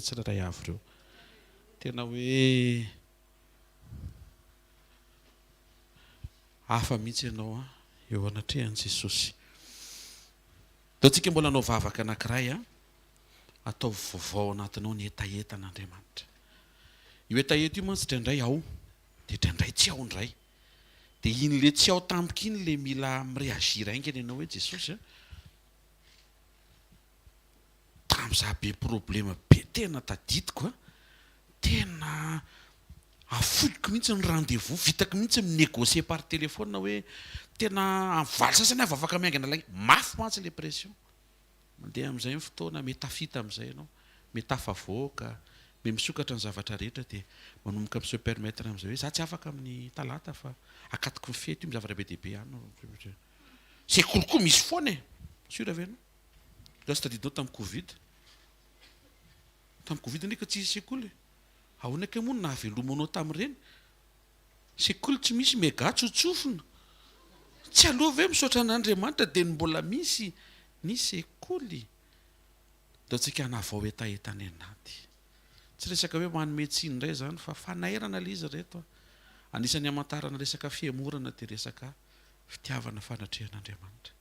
tsiraray avy ireo tena hoe hafa mihitsy ianao a eo anatrehan'i Jesosy. Dao tsika mbola anao vavaka anankiray a atao vaovao anatinao ny etaeta an'Andriamanitra. Io etaeta io mantsy draindray ao dia draindray tsy ao ndray. Dia iny le tsy ao tampoka iny le mila mireagira aingana ianao hoe Jesosy a tamin'izaho be problema be tena tadidiko a tena afoliko mihitsy ny rendez-vous vitako mihitsy minégocier par téléphone hoe tena avaly sasany avy afaka miaingana lay mafy mantsy le pression. Mandeha amin'izay fotoana metafita amin'izay ianao metafavoaka me misokatra ny zavatra rehetra dia manomboka amin'ny se permettre amin'izay hoe za tsy afaka amin'ny talata fa akatoko ny fety io mizavatra be dehibe any sekoly koa misy foana e sur avy anao gasy tadidinao tamin'ny covid ndreka tsy isy sekoly ahoana ka moa nahavelomanao tamin'ireny sekoly tsy misy mega tsotsofina tsy aloha ve misaotra an'Andriamanitra dia mbola misy ny sekoly. Dao tsika hanavao etaetany anaty tsy resaka hoe manome tsiny indray zany fa fanairana le izy reto anisan'ny hamantarana resaka fiemorana dia resaka fitiavana fanatrehan'Andriamanitra.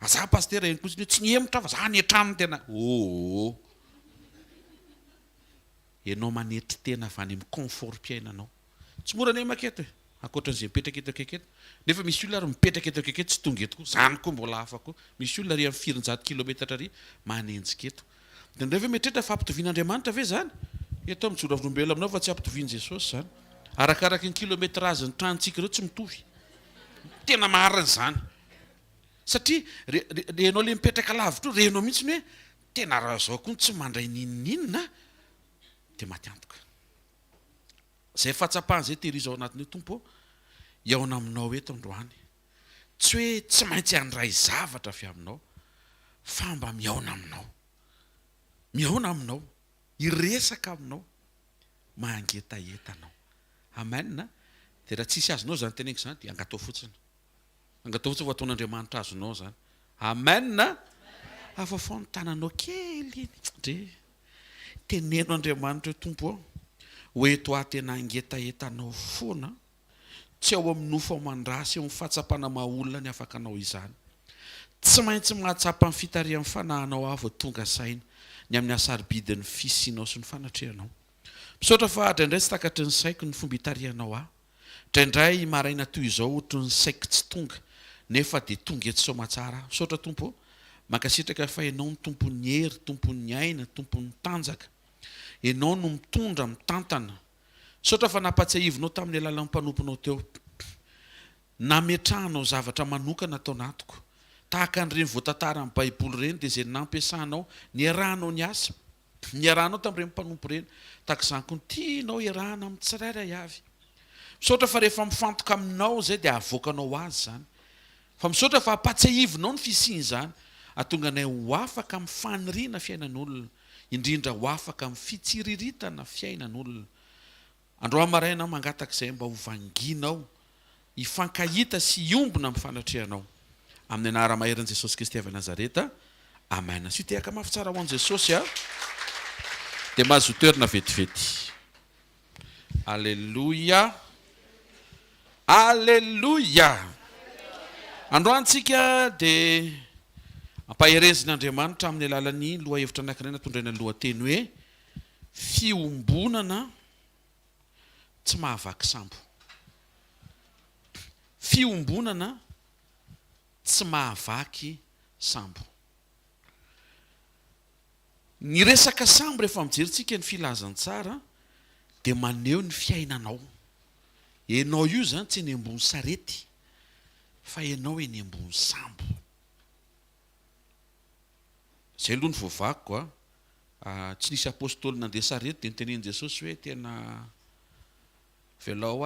Aza pastera eny kotsiny hoe tsy niemotra fa za ny an-tranony tena ianao manetry tena avy any amin'ny confort-piainanao tsy mora ne maketo e ankoatran'izay mipetraka eto akeketo nefa misy olona ary mipetraka eto akeketo tsy tonga eto koa zany koa mbola hafa koa misy olona ary amin'ny 400 kilomètre ary manenjika eto dia ndray ve mieritreritra fa ampitovian'Andriamanitra ve zany eto mijoro avolombelona aminao fa tsy ampitovian' Jesosy zany arakaraka ny kilométrage ny trantsika ireo tsy mitovy tena marina zany satria renao le mipetraka lavitra renao mihitsy hoe tena raha zao koa tsy mandray ninina dia maty antoka zay fahatsapahana zay tehirizao anatin'io tompo iaona aminao eto androany tsy hoe tsy maintsy handray zavatra avy aminao fa mba miaona aminao iresaka aminao mangetaetanao amen. Dia raha tsisy azonao zany teneniko zany dia angatao fotsiny fa ataon'Andriamanitra azonao zany amen. Afafao ny tananao kely dre teneno Andriamanitra tompo ho eto aho tena angetaetanao foana tsy ao amin'ny nofo amandrasy eo amin'ny fahatsapana maha-olona ny afaka anao izany tsy maintsy mahatsapa ny fitarian'ny fanahinao avy tonga saina ny amin'ny asaribidin'ny fisianao sy ny fanatrehanao misaotra fa draindray tsy takatry ny saiko ny fomba hitarianao aho draindray maraina toy izao ohatry ny saiko tsy tonga nefa dia tonga eto somatsara misaotra tompo mankasitraka fa ianao ny tompon'ny hery tompon'ny aina tompon'ny tanjaka ianao no mitondra mitantana misaotra fa nampatsiahivinao tamin'ny alalan'ny mpanomponao teo nametrahanao zavatra manokana tao anatiko tahaka an'ireny voatantara amin'ny baiboly ireny dia izay nampiasanao ny arahanao ny asa ny arahanao tamin'ireny mpanompo ireny tahaka izany koa ny tianao iarahana amin'ny tsirairay avy misaotra fa rehefa mifantoka aminao zay dia avoakanao azy zany fa misaotra fa hampatsiahivinao ny fisiany izany atonga anay ho afaka amin'ny faniriana fiainan'olona indrindra ho afaka amin'ny fitsiriritana fiainan'olona. Androany maraina mangatak'izay mba ho vanginao hifankahita sy hiombona amin'ny fanatrehanao amin'ny anara-maheran'i Jesosy Kristy avy Nazareta amen. Sy tehaka mafy tsara ho an'i Jesosy a dia mahazo toerana vetivety. Alleluia alleluia. Androantsika dia ampaherezin'Andriamanitra amin'ny alalan'ny lohahevitra anankiray natondraina ny lohateny hoe fiombonana tsy mahavaky sambo. Fiombonana tsy mahavaky sambo. Ny resaka sambo rehefa mijerytsika ny filazantsara dia maneho ny fiainanao. Ianao io zany tsy eny ambony sarety fa ianao eny ambony sambo. Zay aloha ny voavako tsy nisy apôstôly nandeha sarety dia nitenen'i Jesosy hoe tena velao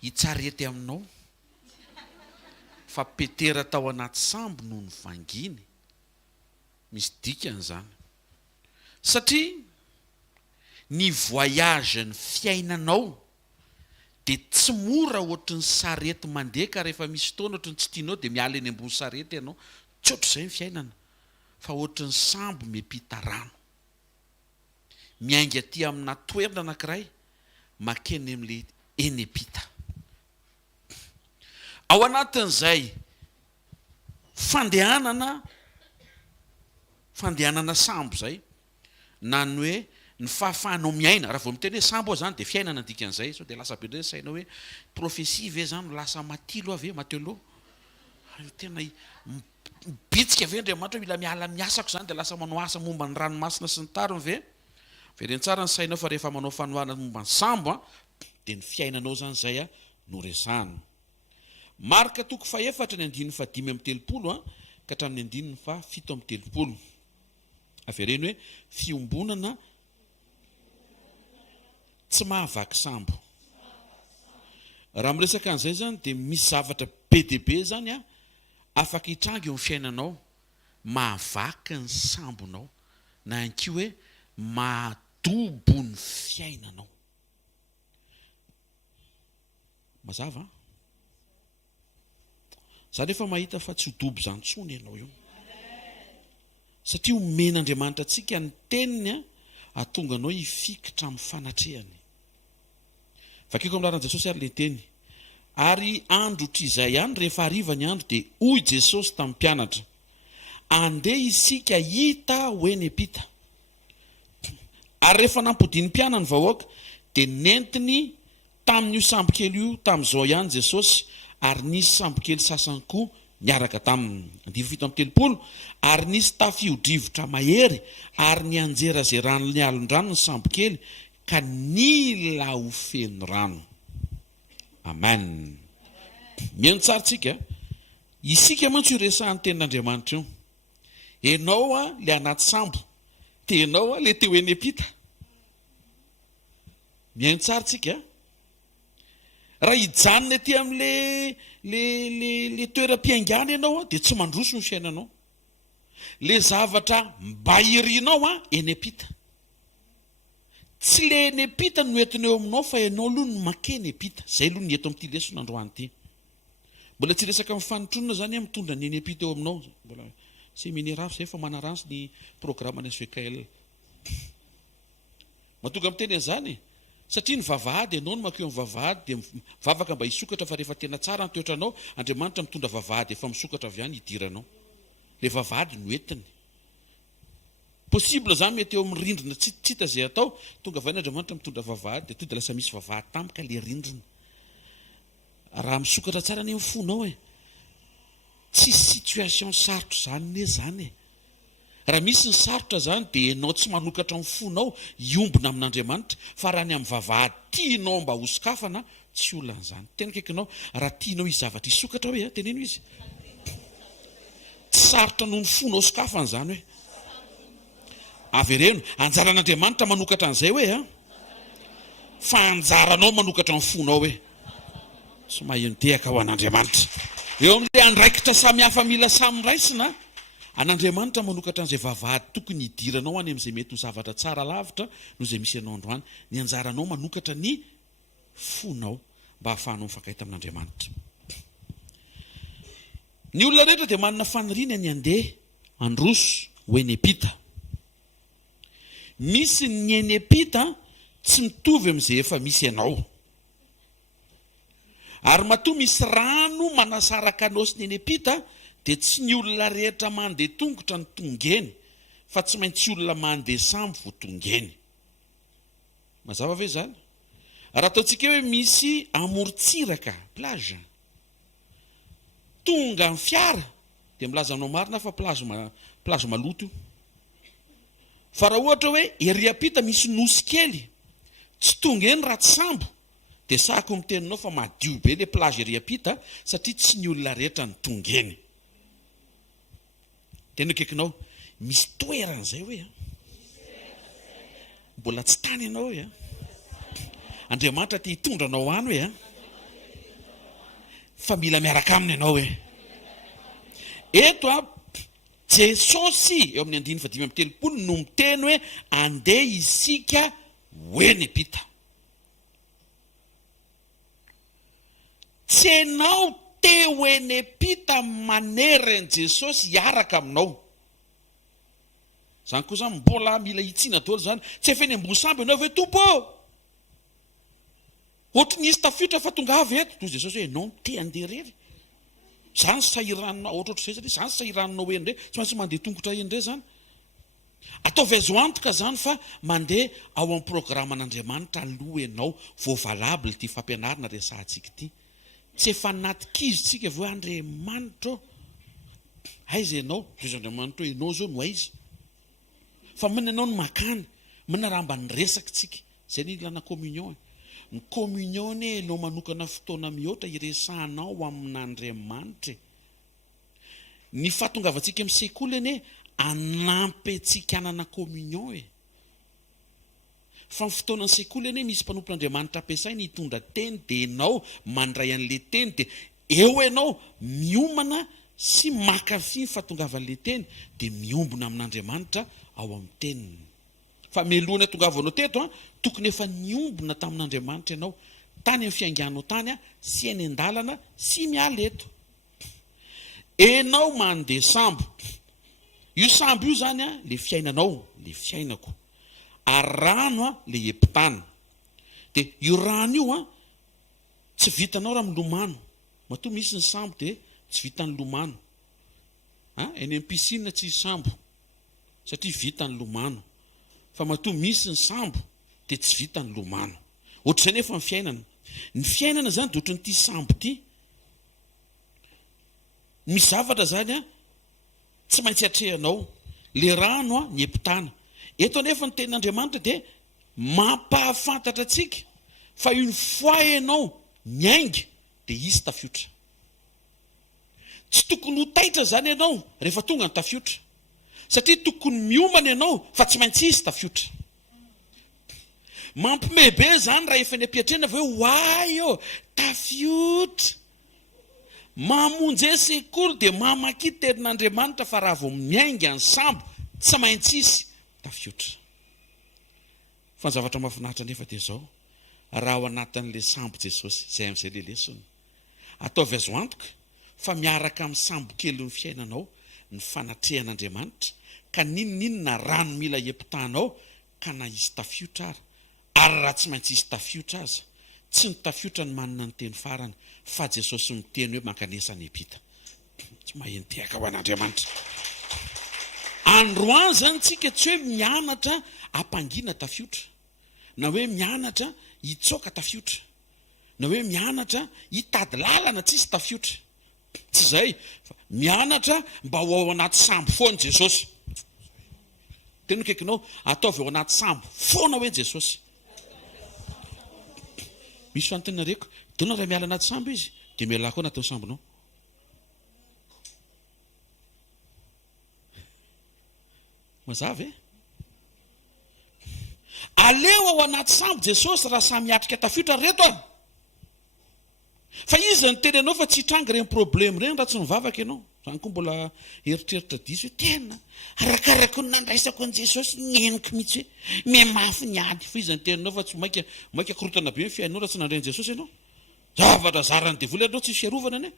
hitsarety aminao fa petera tao anaty sambo noho ny vanginy. Misy dikany zany satria ny voyage ny fiainanao dia tsy mora ohatry ny sarety mandeha ka rehefa misy fotoana ohatry ny tsy tianao dia miala eny ambony sarety ianao tsy ohatr'izay ny fiainana fa ohatry ny sambo miampita rano. miainga aty amina toerana anankiray makeny amin'le enepita. Ao anatin'izay fandehanana sambo zay na ny hoe ny fahafahanao miaina. Raha vao miteny hoe sambo ao zany dia fiainana dikan'izay. So dia lasa be indray sainao hoe profesia ve zany lasa matilo ave matelo tena bitsika ve Andriamanitra mila miala miasako zany dia lasa manao asa momba ny ranomasina sy ny tariny ve. Vereny tsara ny sainao fa rehefa manao fanohana momba ny sambo dia ny fiainanao zany zay no resahana. Marka 4:4-5 ka hatramin'ny 7:7. Avereny hoe fiombonana tsy mahavaky sambo. Raha miresaka an'izay zany dia misy zavatra be dia be zany afaka hitrango eo amin'ny fiainanao mahavaky ny sambonao na anki hoe mahadobo ny fiainanao. Mazava? Za rehefa mahita fa tsy ho dobo zany tsony ianao io. Satria omen'Andriamanitra antsika ny teniny ahatonga anao hifikitra amin'ny fanatrehany. Vakiko amin'ny laran'i Jesosy ary le teny. Ary andro trizay ihany rehefa hariva ny andro dia hoy Jesosy tamin'ny mpianatra, andeha isika hita ho eny Epita. Ary rehefa nampodiany mpiana ny vahoaka dia nentiny tamin'io sambokely io tamin'izao ihany Jesosy, ary nisy sambokely sasany koa miaraka taminy. 7:7. Ary nisy tafio-drivotra mahery ary ny anjerazerany ny alon-drano ny sambokely ka nila ho feno rano. Amen. Mihaino tsara tsika, isika mantsy io resahan'ny tenin'Andriamanitra io. Enao le anaty sambo, tenao le teo eny Epita. Mihaino tsara tsika. Raha hijanona aty amin'le le toeram-piaingana ianao dia tsy mandroso ny fiainanao. Le zavatra mba irianao eny Epita. Tsy le eny Epita no entiny eo aminao fa ianao aloha no makeny Epita. Zay aloha ny eto amin'ity lesona androany ity. Mbola tsy resaka amin'ny fanotronana zany mitondra ny eny Epita eo aminao. Mbola séminaire zay fa manaransy ny programme ny SVKL. Mahatonga amin'ny teny an'izany. Satria ny vavahady ianao no makeo amin'ny vavahady dia mivavaka mba hisokatra fa rehefa tena tsara ny toetranao, Andriamanitra mitondra vavahady efa misokatra avy ihany hidiranao. Le vavahady no entiny. Possible zany mety eo amin'ny rindrina tsy hita zay atao, tonga avy Andriamanitra mitondra vavahady dia tonga lasa misy vavahady tampoka le rindrina. Raha misokatra tsara ny amin'ny fonao tsy situation sarotra zany ne zany. Raha misy ny sarotra zany dia ianao tsy manokatra amin'ny fonao iombona amin'Andriamanitra, fa raha ny amin'ny vavahady tianao mba ho sokafana tsy olona an'izany. Tena kaikinao raha tianao izy zavatra hisokatra hoe teneno izy. Tsy sarotra noho ny fonao sokafana zany hoe. Avereno, anjaran'Andriamanitra manokatra an'izay hoe fa anjaranao manokatra amin'ny fonao hoe. Tsy maheno tehaka ho an'Andriamanitra. Eo amin'ilay andraikitra samy hafa mila samy raisina, an'Andriamanitra manokatra an'izay vavahady tokony hidiranao any amin'izay mety ho zavatra tsara lavitra no izay misy ianao androany. Ny anjaranao manokatra ny fonao mba hahafahanao mifankahita amin'Andriamanitra. Ny olona rehetra dia manana faniriana ny andeha androso ho eny Epita. Misy ny eny Epita tsy mitovy amin'izay efa misy ianao. Ary matoa misy rano manasaraka anao sy ny eny Epita dia tsy ny olona rehetra mandeha tongotra ny tongeny, fa tsy maintsy olona mandeha sambo vao tongeny. Mazava ve zany? Raha ataontsika hoe misy amorontsiraka plage, tonga ny fiara dia milaza aminao marina fa plage maloto. Fa raha ohatra hoe ery Epita misy nosy kely, tsy tonga eny raha tsy sambo, dia sahako miteninao fa madio be le plage ery Epita satria tsy ny olona rehetra ny tongeny. Tena kaikinao misy toeran'izay hoe mbola tsy tany ianao hoe Andriamanitra te hitondra anao any hoe fa mila miaraka aminy ianao hoe. Eto Jesosy eo amin'ny 5:7 no miteny hoe andeha isika ho eny Epita. Tsy ianao teo eny Epita manery an'i Jesosy hiaraka aminao. zany koa zany mbola mila itsina daholo zany tsy efa eny ambosamby ianao hoe tompo ohatra nisy tafiotra fa tonga avy eto toy Jesosy hoe ianao te handeha rery zany sahiranina ohatra zay satria zany sahiranina hoe ndray tsy maintsy mandeha tongotra eny ndray zany ataovy azo antoka zany fa mandeha ao amin'ny programan'Andriamanitra aloha ianao voavalable ty fampianarana resantsika ity tsy efa natikizitsika hoe Andriamanitra aiza ianao Andriamanitra ianao zao no aiza fa mina ianao no makany mina raha mba niresaka tsika zay ny ilana communion ny communion ianao manokana fotoana mihoatra iresahanao amin'Andriamanitra ny fahatongavantsika amin'ny sekoly eny anampy antsika hanana communion fa ny fotoana ny sekoly eny misy mpanompon'Andriamanitra ampiasainy hitondra teny dia ianao mandray an'le teny dia eo ianao miomana sy makafy ny fahatongavan'le teny dia miombona amin'Andriamanitra ao amin'ny teniny fa melohana tongavanao teto tokony efa niombona tamin'Andriamanitra ianao tany amin'ny fianganao tany sy eny an-dalana sy miala eto enao mandeha sambo io sambo io zany le fiainanao le fiainako ary rano le epitana dia io rano io tsy vitanao raha milomano matoa misy ny sambo dia tsy vitany lomano eny amin'ny piscine tsy sambo satria vitany lomano fa matoa misy ny sambo dia tsy vitany lomano ohatra izay nefa ny fiainana zany dia ohatra n'ity sambo ity misy zavatra zany tsy maintsy atrehanao le rano ny epitana eto nefa ny tenin'Andriamanitra dia mampahafantatra atsika fa io ny foi ianao miainga dia izy tafiotra tsy tokony ho taitra zany ianao rehefa tonga ny tafiotra satria tokony miomana ianao fa tsy maintsy izy tafiotra mampimebe zany raha efa ny ampiatrena hoe hoay tafiotra mamonjy sekoly dia mamaky terin'Andriamanitra fa raha vao miainga ny sambo tsy maintsy izy tafiotra fa ny zavatra mahafinaritra nefa dia zao raha ao anatin'le sambo Jesosy zay amin'izay le lesona ataovy azo antoka fa miaraka amin'ny sambo kely ny fiainanao ny fanatrehan'Andriamanitra ka ninona rano mila epitana ka na izy tafiotra ary raha tsy maintsy izy tafiotra aza tsy ny tafiotra ny manana ny teny farany fa Jesosy miteny hoe mankanesa ny epita tsy mahentehaka ho an'Andriamanitra androany zany tsika tsy hoe mianatra ampangina tafiotra na hoe mianatra hitsoka tafiotra na hoe mianatra hitady lalana tsisy tafiotra tsy zay fa mianatra mba ho ao anaty sambo foana Jesosy teny kaikinao ataovy ao anaty sambo foana hoe Jesosy misy fanontena reko tena raha miala anaty sambo izy dia miala koa anatin'ny sambonao mazava aleo ao anaty sambo Jesosy raha samy atrika tafiotra reto fa izy ny teny anao fa tsy hitranga reny problème reny raha tsy mivavaka ianao zany koa mbola eritreritra diso hoe tena arakaraka ny nandraisako an' Jesosy nyeniko mihitsy hoe miamafy ny ady fa izy ny teny anao fa tsy maika korotana be ny fiainao raha tsy nandray Jesosy ianao zavatra zarany devoly anao tsisy fiarovana ane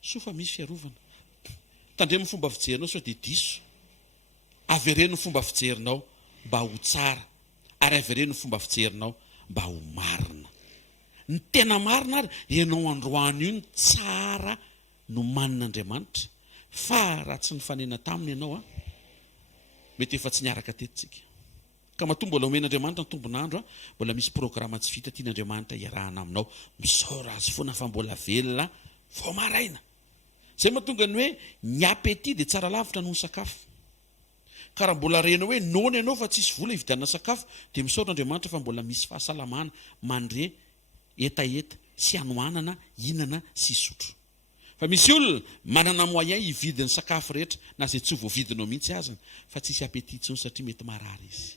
so fa misy fiarovana tandremy fomba fijerinao so dia diso avereny ny fomba fijerinao mba ho tsara ary avereny ny fomba fijerinao mba ho marina ny tena marina ary ianao androany io ny tsara no manin'Andriamanitra fa raha tsy nifanena taminy ianao mety efa tsy niaraka tetitsika ka matoa mbola omen'Andriamanitra ny tombonandro mbola misy programa tsy vita tian'Andriamanitra iarahana aminao misaora azy foana fa mbola velona vao maraina zay mahatonga ny hoe ny appétit dia tsara lavitra noho ny sakafo ka raha mbola rena hoe nona ianao fa tsisy vola hividianana sakafo dia misaoran'Andriamanitra fa mbola misy fahasalamana mandre etaeta sy anoanana hinana sy isotro fa misy olona manana moyen hividin'ny sakafo rehetra na zay tsy voavidinao mihitsy azany fa tsisy appétit tsony satria mety marary izy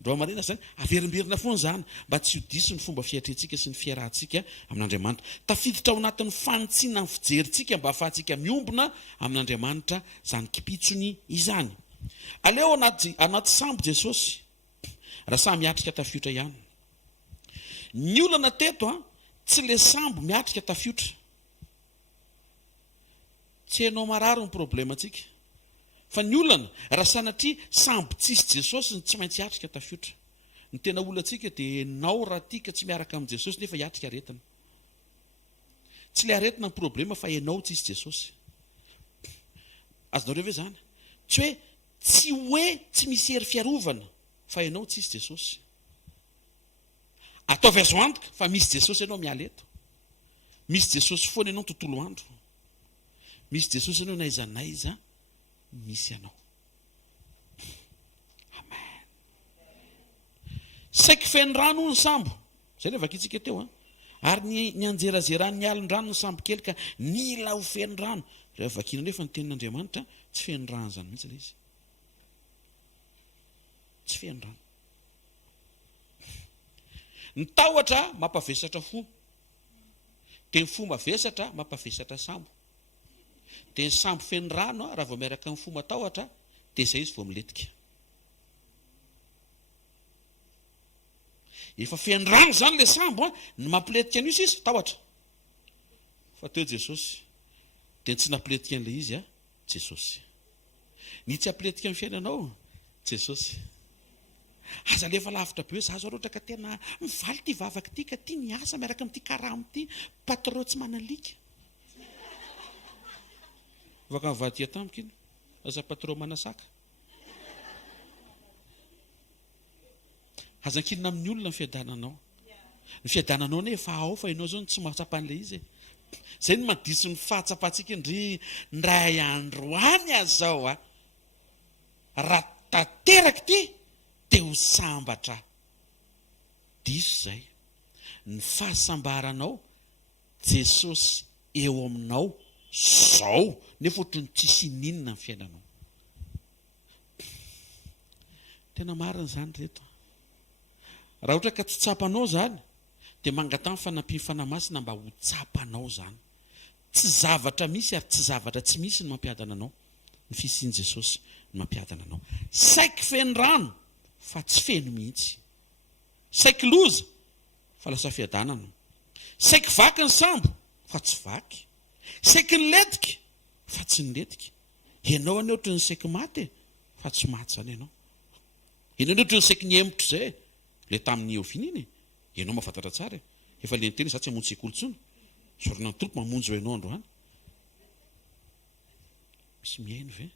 ndro marina zany averimberina foana zany mba tsy ho diso ny fomba fiatrentsika sy ny fiarahantsika amin'Andriamanitra tafiditra ao anatin'ny fanotsiana ny fijerintsika mba ahafahantsika miombona amin'Andriamanitra zany kipitsony izany aleo anaty sambo Jesosy raha samy miatrika tafiotra ihany ny olana teto tsy le sambo miatrika tafiotra tsy hainao marary ny problème antsika fa ny olana raha sanatria sambo tsisy Jesosy ny tsy maintsy hiatrika tafiotra. Ny tena olantsika dia nao raha tika tsy miaraka amin'ny Jesosy nefa hiatrika aretina. Tsy ilay aretina ny problema fa ianao tsisy Jesosy. Azonareo ve zany? Tsy hoe tsy misy hery fiarovana fa ianao tsisy Jesosy. Ataovy azo antoka fa misy Jesosy ianao miala eto. Misy Jesosy foana ianao tontolo andro. Misy Jesosy ianao naiza naiza misy ianao. Amen. Saika feno rano ny sambo. Zay ilay vakitsika teo. Ary ny anjerazerany alin-drano ny sambo kely ka nila ho feno rano. Rehefa vakina nefa ny tenin'Andriamanitra tsy feno rano zany mihitsy ilay izy. Tsy feno rano. Ny tahotra mampavesatra fo. Dia ny fo mavesatra mampavesatra sambo. Dia ny sambo feno rano raha vao miaraka amin'ny fo matahotra dia izay izy vao miletika. Efa feno rano zany ilay sambo ny mampiletika an'io sisa tahotra. Fa teo Jesosy dia tsy nampiletika an'ilay izy Jesosy. Ny tsy hampiletika amin'ny fiainanao Jesosy. Aza lefa lavitra be hoe za zao ohatra ka tena mivaly ty vavaka ty ka ty niasa miaraka amin'ity karamo ty patron tsy manalika. Vaka mivady tamiko iny. Aza patron manasaka. Aza kinina amin'ny olona ny fiadananao. Ny fiadananao nefa ao fa ianao zao tsy mahatsapa an'ilay izy. Zay ny mandiso ny fahatsapantsika ndry ndray andro any azao raha tanteraka ty dia ho sambatra. Diso zay. Ny fahasambaranao Jesosy eo aminao zao nefa ohatrany tsisy ninona ny fiainanao. Tena marina zany reto. Raha ohatra ka tsy tsapanao zany dia mangatany fanampiny fanamasina mba ho tsapanao zany. Tsy zavatra misy ary tsy zavatra tsy misy ny mampiadana anao. Ny fisian'i Jesosy ny mampiadana anao. Saika feno rano fa tsy feno mihitsy. Saika loza fa lasa fiadanana. Saika vaky ny sambo fa tsy vaky. Saika ny letika fa tsy niletika. Ianao ane ohatry ny saika maty fa tsy maty zany ianao. Ianao ane ohatry ny saika niembotra zay. Le tamin'ny Eofina iny. Ianao mahafantatra tsara. Efa le niteny za tsy hamonjy sekoly intsony. Sorona ny tompo mamonjy ianao androany. Misy miaino ve?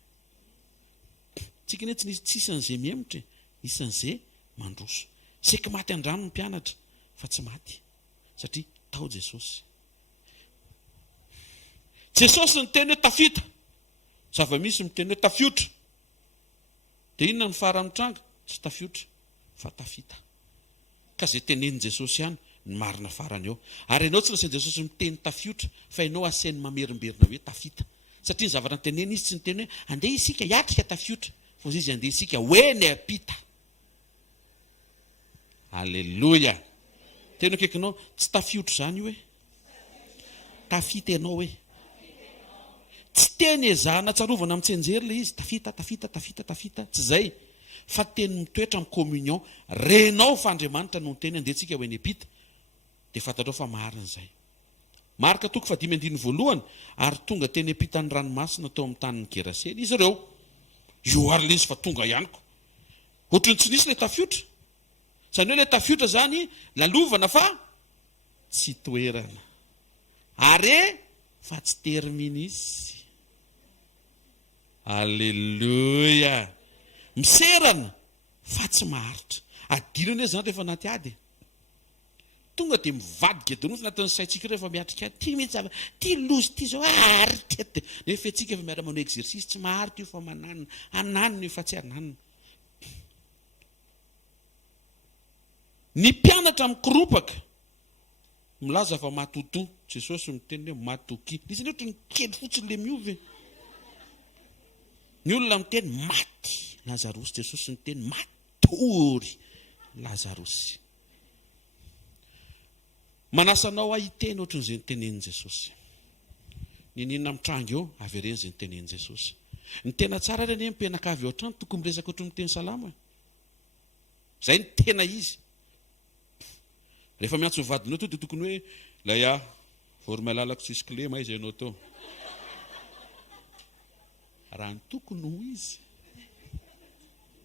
Tsika ne tsy isan'izay miembotra, isan'izay mandroso. Saika maty andrano ny mpianatra fa tsy maty satria tao Jesosy. Jesosy ny teny hoe tafita. Zava-misy miteny hoe tafiotra. Dia inona ny fara-mitranga? Tsy tafiotra fa tafita. Ka izay tenenin Jesosy ihany ny marina farany eo. Ary ianao tsy nasain'i Jesosy miteny tafiotra fa ianao asainy mamerimberina hoe tafita. Satria ny zavatra nytenena izy tsy niteny hoe andeha isika hiatrika tafiotra. Fa izy andeha isika hoe ny apita. Alleluia. Tena akaikinao tsy tafiotra zany io hoe. Tafita ianao hoe. Tsy teny ezahana tsarovana amin'ny tsenjery le izy. Tafita, tafita, tafita, tafita. Tsy zay. Fa teny mitoetra amin'ny communion. Renao fa Andriamanitra no teny andeha tsika hoe ny apita. Dia fantatrao fa marina izay. Marka toko 5:1 ary tonga teny apita ny ranomasina tao amin'ny tanin'ny Geraseny izy ireo. Io ary le izy fa tonga ihany ko. Ohatrany tsy nisy le tafiotra. Zany hoe le tafiotra zany lalovana fa tsy toerana. Are fa tsy terminisy. Alleluia. Miserana fa tsy maharitra. Adirana zany rehefa naty ady. Tonga dia mivadika donosy anatin'ny saitsika rehefa miatrika ty mihitsy zavatra. Ty lozy ty zao haritra. Nefa antsika efa miara manao exercice tsy maharitra io fa mananina. Ananina io fa tsy ananina. Ny mpianatra mikoropaka milaza fa matoto. Jesosy miteny hoe matoki. Izy ohatra ny kely fotsiny le miovy. Ny olona miteny maty Lazarosy. Jesosy miteny matory Lazarosy. Manasanao ahiteny ohatran'izay nitenenin Jesosy. Ninina mitranga eo avereny izay nitenenin Jesosy. Ny tena tsara reny mpianakavy eo an-trano tokony miresaka ohatry miteny salama. Zay ny tena izy. Rehefa miantso vadinao to dia tokony hoe laya vory malalako tsisy klema izy ianao to. raha ny tokony ho izy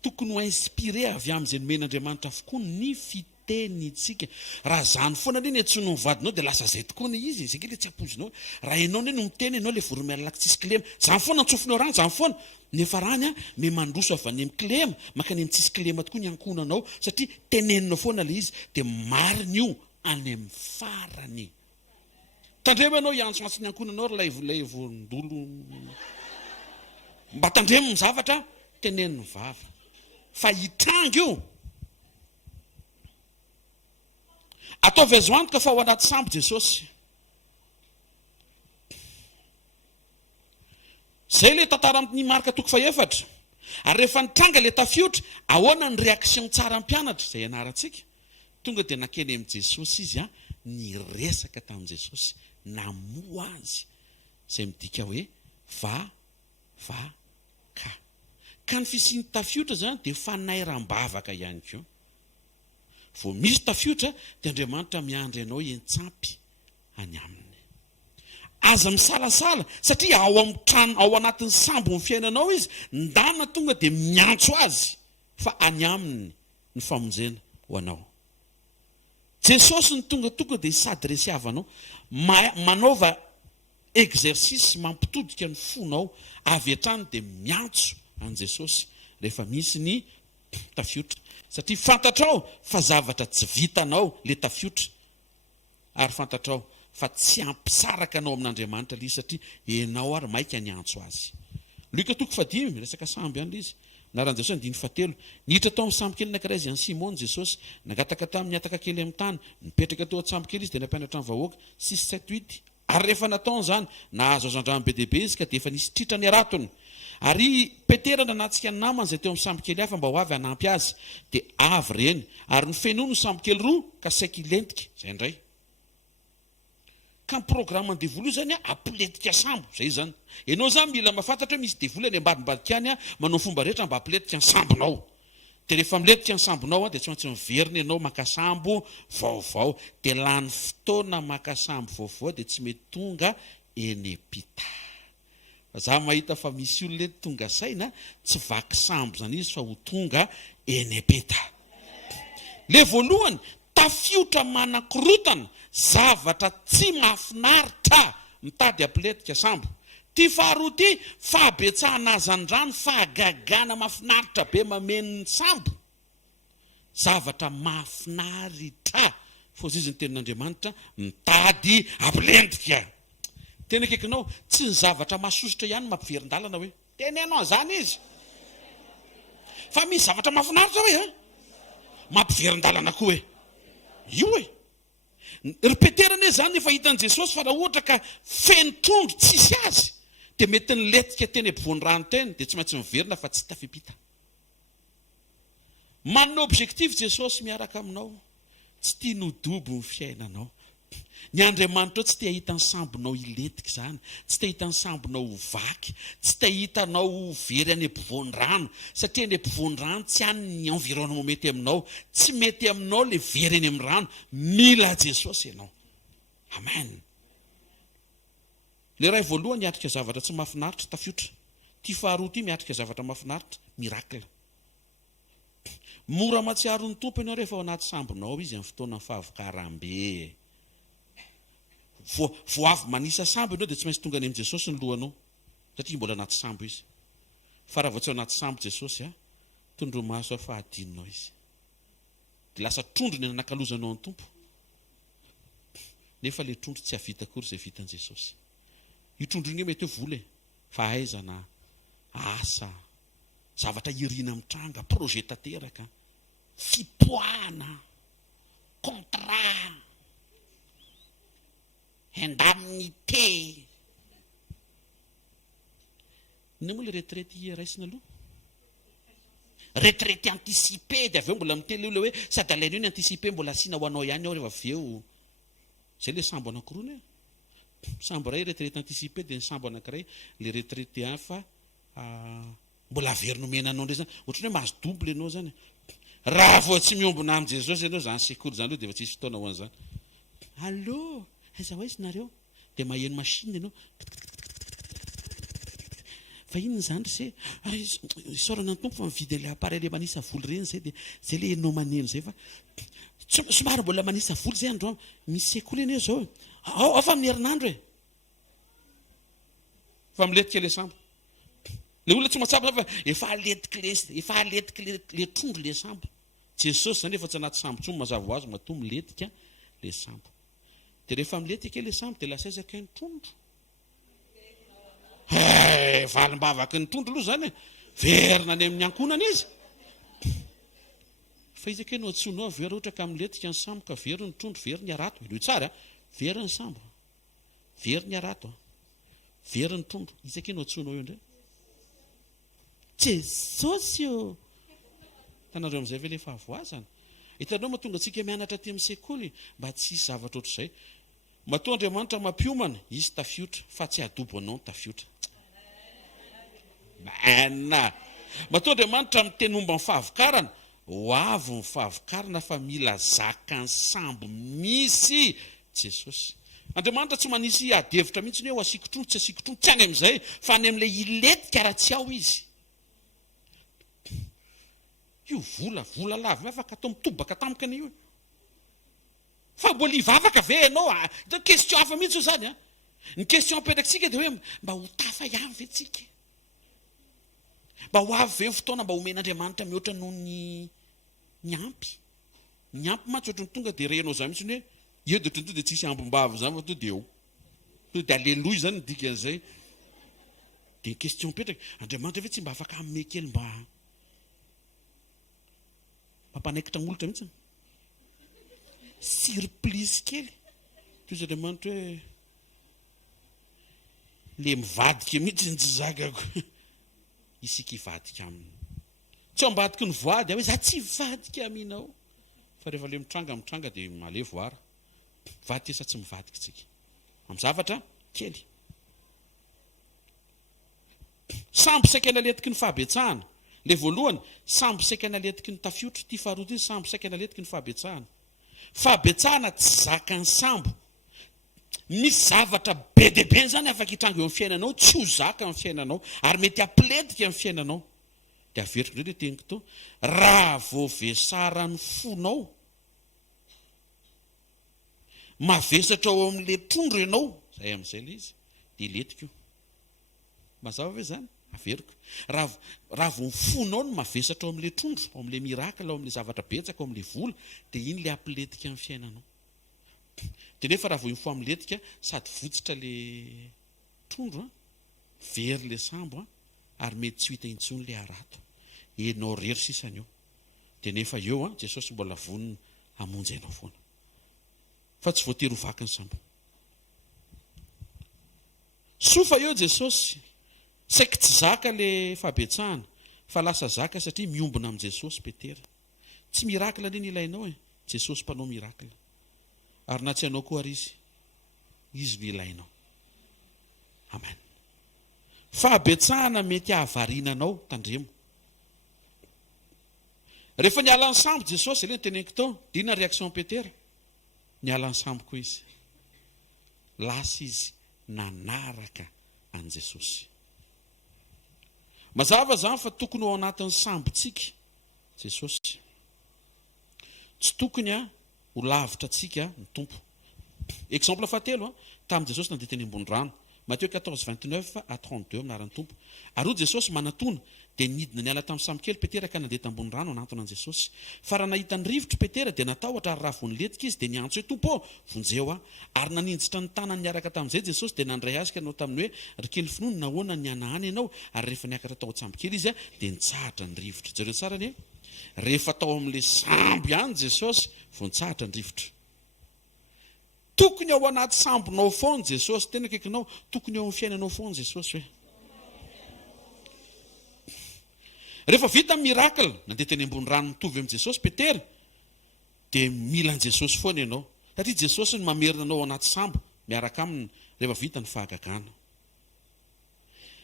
tokony ho inspiré avy amin'izay nomen'Andriamanitra avokoa ny fitenitsika. Raha zany foana ny antsoina ny vadinao dia lasa zay tokoa ny izy izay kely tsy ampozinao. Raha ianao no miteny ianao le voromialaka tsisy klema, zany foana antsofinao rano, zany foana nefa rany me mandroso avy any amin'ny klema maka any amin'ny tsisy klema tokoa ny ankonanao satria teneninao foana le izy dia marina io any amin'ny farany. Tandremo ianao iantso ny ankonanao lay vondolo mba tandremo ny zavatra teneniny vava fa hitranga io. Ataovy azo antoka fa ao anaty sambo Jesosy. Zay le tantara amin'ny marika toko faefatra. Ary rehefa nitranga le tafiotra, ahoana ny réaction tsara mpianatra izay ianarantsika. Tonga dia nakeny amin'ny Jesosy izy niresaka tamin'i Jesosy, namoa azy. Izay midika hoe va ka. Ka ny fisian'ny tafiotra zany dia fanairam-bavaka ihany koa. Vao misy tafiotra dia Andriamanitra miandry anao hitsampy any aminy. Aza misalasala satria ao anatin'ny sambo ny fiainanao izy, ndana tonga dia miantso azy fa any aminy ny famonjena ho anao. Jesosy ny tonga dia s'adresser avanao, manaova exercice mampitodika ny fonao avy hatrany dia miantso an Jesosy rehefa misy ny tafiotra. Satria fantatrao fa zavatra tsy vitanao le tafiotra, ary fantatrao fa tsy ampisaraka anao amin'Andriamanitra le satria ianao ary maika niantso azy. Luka 5:5 resaka sambo ihany izy. Naran'i Jesosy 7:7. Niditra tao amin'ny sambo kely anankiray izy Simona Jesosy, nangataka tamin'ny ataka kely amin'ny tany, nipetraka tao an-sambo kely izy dia nampianatra amin'ny vahoaka 6-7-8. Ary rehefa nataony zany, nahazo azan-drano be dehibe izy ka dia efa nisy tritra ny aratony. Ary Petera nanatsika ny namany izay teo amin'ny sambo kely hafa mba ho avy hanampy azy, dia avy reny. Ary nifenono ny sambo kely roa ka saika ilentika, izay indray. Ka ny programme ny devoly io zany ampiletika sambo, zay zany. Ianao zany mila mahafantatra hoe misy devoly any ambadimbadika any manao fomba rehetra mba ampiletika ny sambonao. Dia rehefa miletika ny sambonao dia tsy maintsy miverina ianao maka sambo vaovao. Dia lany fotoana maka sambo vaovao dia tsy mety tonga eny ampita. Za mahita fa misy olona tonga saina tsy vaky sambo zany izy fa ho tonga eny ampita. Le voalohany tafiotra manakorotana, zavatra tsy mahafinaritra mitady ampiletika sambo. Ty faharoa ty fahabetsahana azan-drano, fahagagana mahafinaritra be mameno ny sambo. Zavatra mahafinaritra fa izy ny tenin'Andriamanitra mitady ampiletika. Tena kekinao tsy ny zavatra mahasosotra ihany mampiverin-dalana hoe tenenao zany izy. Fa misy zavatra mahafinaritra hoe mampiverin-dalana koa hoe io hoe. Ripeterana zany efa hitan'i Jesosy fa raha ohatra ka feno trondro tsisy azy dia mety niletika teny ampovoan-drano teny dia tsy maintsy miverina fa tsy tafipita. Manana objectif Jesosy miaraka aminao, tsy tia nodobo ny fiainanao. Ny Andriamanitra tsy te hahita ny sambonao iletika zany, tsy te hahita ny sambonao ho vaky, tsy te hitanao ho very any ampovoan-drano, satria any ampovoan-drano tsy any ny environnement mety aminao, tsy mety aminao le very any amin'ny rano. Mila Jesosy ianao. Amen. Le ray voalohany miatrika zavatra tsy mahafinaritra tafiotra. Ty faharoa ty miatrika zavatra mahafinaritra, miracle. Mora matsiaro ny tompo ianao rehefa ao anaty sambonao izy amin'ny fotoana fahavokaram-be. Vao avy manisa sambo ianao dia tsy maintsy tonga any amin'ny Jesosy ny lohanao, satria mbola anaty sambo izy. Fa raha vao tsy ao anaty sambo Jesosy, tondromaso fahadinonao izy. Dia lasa trondro ny nanakalozanao ny tompo. Nefa le trondro tsy havita akory izay vitan'i Jesosy. Io trondro iny mety ho vola, fahaizana, asa, zavatra irina mitranga, projet tanteraka, fipoahana, contrat, indemnité. Ny moa le retraite raisina aloha. Retraite anticipé dia avy eo mbola miteny le hoe sady alaina io ny anticipé mbola asiana ho anao ihany ao rehefa avy eo. Zay le sambo anankiroa ny sambo iray retraite anticipé dia ny sambo anankiray le retraite hafa mbola averinomena anao ndray zany. Ohatrany hoe mahazo double ianao zany. Raha vao tsy miombona amin'ny Jesosy ianao zany sekoly zany aloha dia efa tsisy fotoana ho an'izany. Allô, aiza ho aiza nareo? Dia maheno machine ianao. fa inony zany ry zay sorana ny tompo fa mividy le appareil le manisa volo reny zay dia zay le enao maneno zay fa somary mbola manisa volo zay andro misy sekoly eny zao ao fa amin'ny herinandro e fa miletika le sambo le olona tsy mahatsapa fa efa aletika le trondro le sambo Jesosy zany efa tsy anaty sambo tsony mazava ho azy matoa miletika le sambo dia rehefa miletika le sambo dia lasa ezaka ny trondro valim-bavaky ny trondro aloha zany verina any amin'ny ankonana izy fa izy ake no atsoinao very ohatra ka miletika ny sambo ka very ny trondro very ny arato ilohy tsara very ny sambo very ny arato very ny trondro izy ake no atsoinao eo indray Jesosy io tanareo amin'izay ve le fahavoazana hitanao mahatonga antsika mianatra aty amin'ny sekoly mba tsy hisy zavatra ohatr'izay matoa Andriamanitra mampiomana izy tafiotra fa tsy adobo anao ny tafiotra matoa Andriamanitra miteny momba ny fahavokarana ho avy ny fahavokarana fa mila zaka ny sambo misy Jesosy Andriamanitra tsy manisy adevitra mihitsy ny hoe ho asikotrondro tsy asikotrondro tsy any amin'izay fa any amin'ilay iletika raha tsy ao izy io vola lavy afaka atao mitobaka tamika an'io fa mbola hivavaka ve ianao question hafa mihitsy io zany ny question apetraksika dia hoe mba ho tafa ihany ve tsika mba ho avy ve ny fotoana mba homen'Andriamanitra mihoatra noho ny ampy mantsy ohatrany tonga dia renao zany mihitsy hoe eo dia ohatrany to dia tsisy ambombava zany fa to dia eo to dia aleloia zany midika an'izay dia question petraka Andriamanitra ve tsy mba afaka amme kely mba mampanaikitra ny olitra mihitsy surprise kely toy Andriamanitra hoe le mivadika mihitsy ny tsy zakako isika hivadika aminy tsy ambadiky ny voady hoe za tsy vadika aminao fa rehefa le mitranga dia male voara vady tesa tsy mivadika tsika amin'ny zavatra kely sambo saika naletiky ny fahabetsahana le voalohany sambo saika naletiky ny tafiotra ty faharoa ty sambo saika naletiky ny fahabetsahana tsy zaka ny sambo misy zavatra be deabe zany afaka hitrango eo amin'ny fiainanao tsy ho zaka amin'ny fiainanao ary mety apletika amin'ny fiainanao dia averiko indray le teniko to raha voavesara ny fonao mavesatra ao amin'le trondro ianao zay amin'izay le izy dia letika io mazava ve zany averiko raha vo mifonao no mavesatra ao amin'le trondro ao amin'le mirakla ao amin'le zavatra betsaka ao amin'le vola dia iny le ampiletika amin'ny fiainanao dia nefa raha vo info amin'letika sady votsitra le trondro very le sambo ary mety tsy hita intsony le arato enao rery sisany eo dia nefa eo Jesosy mbola vonona hamonjy ianao foana fa tsy voatery ho vaky ny sambo sofa eo Jesosy saika tsy zaka le fahabetsahana fa lasa zaka satria miombona amin'i Jesosy Petera tsy mirakla anie ny ilainao Jesosy mpanao mirakla ary na tsy ianao koa ary izy no ilainao amen fahabetsahana mety ahavarinanao tandremo rehefa niala ny sambo Jesosy ile nyteneniko tao dina réaction Petera niala ny sambo koa izy lasa izy nanaraka an Jesosy mazava zany fa tokony ao anatin'ny sambotsika Jesosy tsy tokony ho lavitra tsika ny tompo exemple fahatelo tamin'ny Jesosy nandeha teny ambony rano Matthieu 14:29 à 32 minaran'ny tompo ary Jesosy manatona dia nidina niala tamin'ny sambo kely Petera ka nandeha tambony rano anatona an Jesosy fa raha nahita ny rivotra Petera dia natahotra ary raha voniletika izy dia niantso hoe tompo vonjeo ary naninjitra ny tanany niaraka tamin'izay Jesosy dia nandray azy ka anao tamin'ny hoe ry kely finono nahoana nianahany ianao ary rehefa niakatra tao an-tsambo kely izy dia nitsahatra ny rivotra jereo tsara ny rehefa tao amin'le sambo ihany Jesosy vonitsahatra ny rivotra tokony ao anaty sambonao foana Jesosy tena kaikinao tokony ao amin'ny fiainanao foana Jesosy hoe rehefa vita miracle nandeha teny ambony rano mitovy amin'ny Jesosy Petera dia mila an Jesosy foana ianao satria Jesosy no mamerina anao ao anaty sambo miaraka aminy rehefa vita ny fahagagana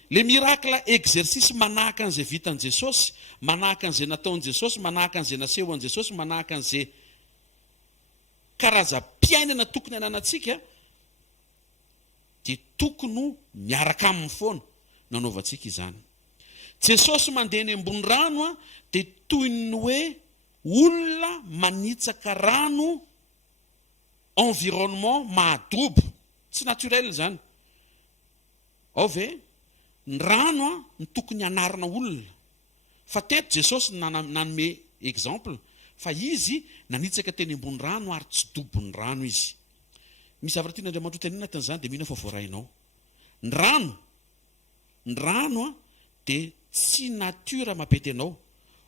le miracle exercice manahaka an'izay vitan Jesosy manahaka an'izay nataon Jesosy manahaka an'izay nasehoan Jesosy manahaka an'izay karazam-piainana tokony ananantsika dia tokony miaraka amin'ny foana nanaovantsika izany. Jesosy mandeha eny ambony rano a dia toy ny hoe olona manitsaka rano, environnement mahadobo, tsy naturel zany. Ao ve ny rano a ny tokony anarina olona, fa teto Jesosy nanome exemple fa izy nanitsaka teny ambony rano ary tsy dobony rano izy. Misy zavatra tian'Andriamanitra tenena tan'izany dia mihina fa voarainao. Ny rano a dia tsy natiora mampety anao,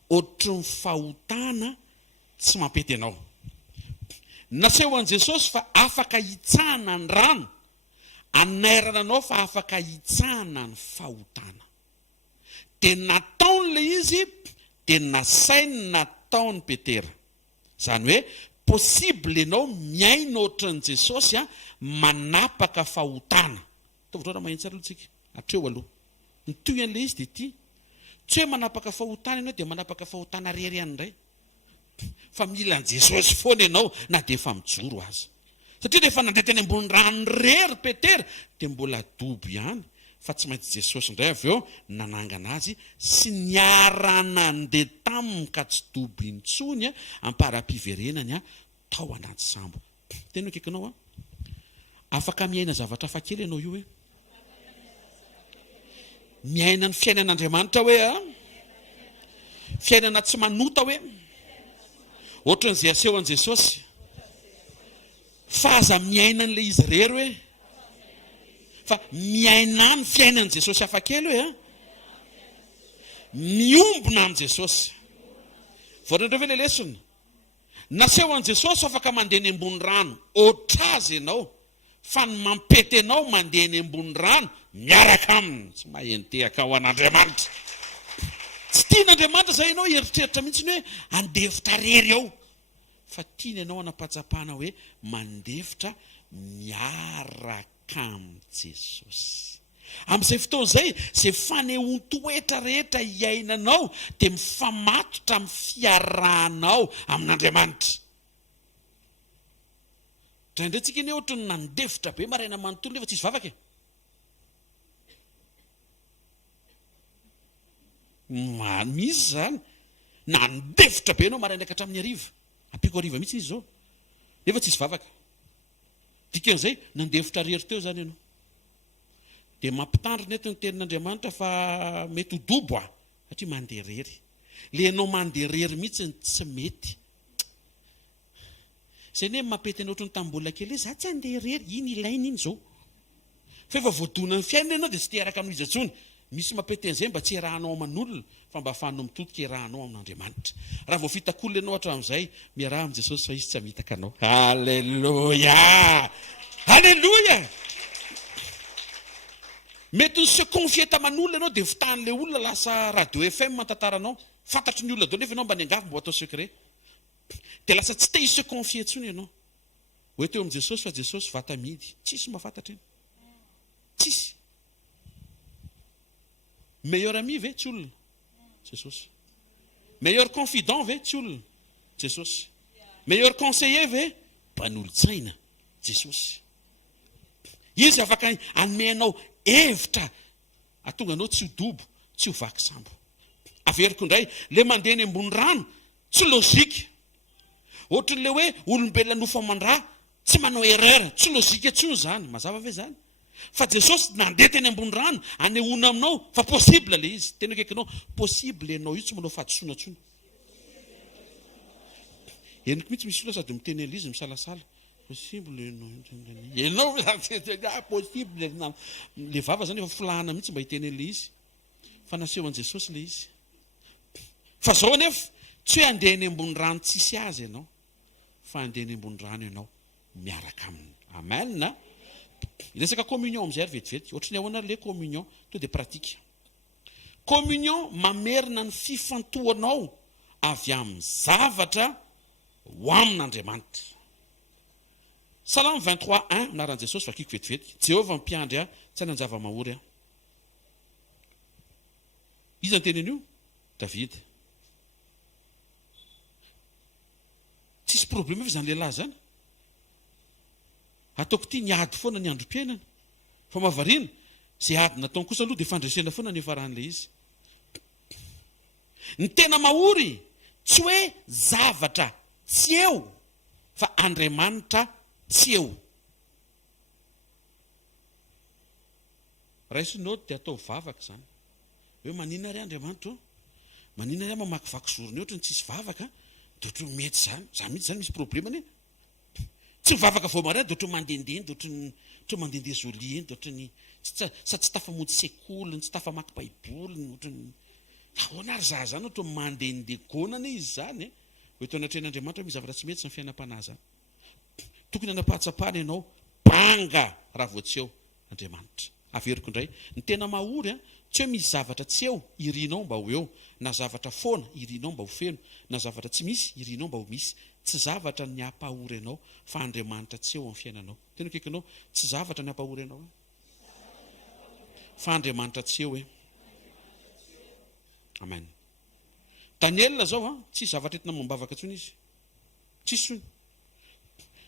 ohatry ny fahotana tsy mampety anao. Naseho an'i Jesosy fa afaka hitsahana ny rano, anairana anao fa afaka hitsahana ny fahotana. Dia nataon'le izy, dia nasainy nataony Petera. Zany hoe possible ianao miaina ohatran'i Jesosy a manapaka fahotana. Taovitra mahitsy tsara aloha tsika, hatreo aloha. Ny toyan'le izy dia ity, tsy hoe manapaka fahotana ianao dia manapaka fahotana rery ihany indray. Fa mila an'i Jesosy foana ianao na dia efa mijoro aza. Satria rehefa nandeha teny ambony rano rery Petera dia mbola dobo ihany, fa tsy maintsy Jesosy indray avy eo nanangana azy sy niarana andeha taminy ka tsy dobo intsony ampara-piverenany a tao anaty sambo. Tena hoe kekinao a, afaka miaina zavatra hafa kely ianao io hoe miaina ny fiainan'Andriamanitra hoe a fiainana tsy manota hoe ohatran'izay aseho an'i Jesosy, fa aza miaina an'le izy rery hoe fa miaina ny fiainan'i Jesosy hafa kely hoe a miombona amin'i Jesosy. Voatrandreo ve le lesona? Naseho an'i Jesosy afaka mandeha eny ambony rano, ohatr'a azy ianao, fa ny mampety anao mandeha eny ambony rano miaraka aminy, tsy mahentehaka ao an'Andriamanitra. Tsy tian'Andriamanitra izay ianao eritreritra mihitsy hoe andefitra rery ao, fa tiany ianao anapatsapahana hoe mandefitra miaraka amin'ny Jesosy. Amin'izay fotoana izay, izay fanehoan-toetra rehetra iainanao dia mifamatotra amin'ny fiarahanao amin'Andriamanitra. Indraindray tsika iny ohatra ny nandefitra be maraina manontolo nefa tsisy vavaka. Misy zany nandefitra be ianao maraina ka hatramin'ny hariva, ampiko hariva mihitsy izy zao, nefa tsisy vavaka. Dikan'izay nandefitra rery teo zany ianao. Dia mampitandrina eto ny tenin'Andriamanitra fa mety ho dobo a, satria mandeha rery. Le ianao mandeha rery mihitsy tsy mety. Izay ne mampety anao ohatry ny tambola kely, za tsy andeha rery, iny ilaina iny zao. Fa efa voadona ny fiainana ianao dia tsy teraka no izy intsony. Misy mampety an'izay mba tsy erahanao aman'olona, fa mba ahafahanao mitodika erahanao amin'Andriamanitra. Raha vao fitakolona ianao hatramin'izay, miaraha amin'i Jesosy fa izy tsy hamitaka anao. Halleluja! Halleluja! Mety ny se confie taman'olona ianao dia vitan'ilay olona lasa radio FM mantantaranao. Fantatry ny olona dao nefa ianao mba niangavy mbo atao secret. Dia lasa tsy te se confie intsony ianao. Hoe teo amin'i Jesosy fa Jesosy vata mihidy. Tsisy mahafantatra iny. Tsisy. Meilleur ami ve tsy olona? Jesosy. Meilleur confident ve tsy olona? Jesosy. Meilleur conseiller ve? Mpanolo-tsaina. Jesosy. Izy afaka anomenao hevitra atonga anao tsy ho dobo, tsy ho vaky sambo. Averiko indray, le mandeha eny ambony rano, tsy lôzika. Ohatran'le hoe olombelona nofa-mandrà, tsy manao erreur, tsy lôzika intsony zany. Mazava ve zany? Fa Jesosy nandeha teny ambony rano, anehoana aminao, fa possible le izy. Tena kekinao, possible ianao io tsy manao fahadisoana intsony. Henoko mihitsy misy olona sady miteny an'izy misalasala. Possible ianao possible. Le vava zany efa filahana mihitsy mba hiteny an'le izy. Fa naseho an'i Jesosy le izy. Fa zao anefa tsy hoe andeha eny ambony rano tsisy azy ianao, fa andeha eny ambony rano ianao miaraka aminy. Amen na? Resaka communion amin'izay ary vetivety, ohatry ny ahoana le communion to dia pratika. Communion mamerina ny fifantohanao avy amin'ny zavatra ho amin'Andriamanitra. Salamo 23:1 anaran'i Jesosy vakiko vetivety. Jehovah mpiandry a, tsy hanan-java-mahory a. Iza ny teneny io? Davida. Tsisy problème fa izany lehilahy zany. Ataoko tia niady foana ny androm-piainana. Fa mahavariana, zay adina taony kosa aloha dia fandresena foana ny efaran'ilay izy. Ny tena mahory tsy hoe zavatra tsy eo fa Andriamanitra tsy eo. Raisinao dia atao vavaka izany hoe maninona ry Andriamanitra maninona ry mamakivaky zorony ohatrany tsisy vavaka dia ohatry mety izany za mihitsy izany misy problema anie tsy mivavaka vao maraina dia ohatry mandendeha dia ohatry mandendeha jolie eny dia ohatry sa tsy tafamonjy sekoliny tsy tafamaky baiboliny ohatry ahoana ary za zany ohatry mandendeha gonana izy zany hoe tao anatrehan'Andriamanitra misy zavatra tsy mety sy ny fiainam-panahy zany. Tokony anapahatsapahana ianao banga raha vao tsy eo Andriamanitra. Averiko indray ny tena mahory tsy hoe misy zavatra tsy eo irinao mba ho eo, na zavatra foana irinao mba ho feno, na zavatra tsy misy irinao mba ho misy. Tsy zavatra ny ampahory anao fa Andriamanitra tsy eo amin'ny fiainanao. Tena kaikanao tsy zavatra ny ampahory anao fa Andriamanitra tsy eo Amen. Daniel zao tsy zavatra entina mambavaka tsony izy. Tsisy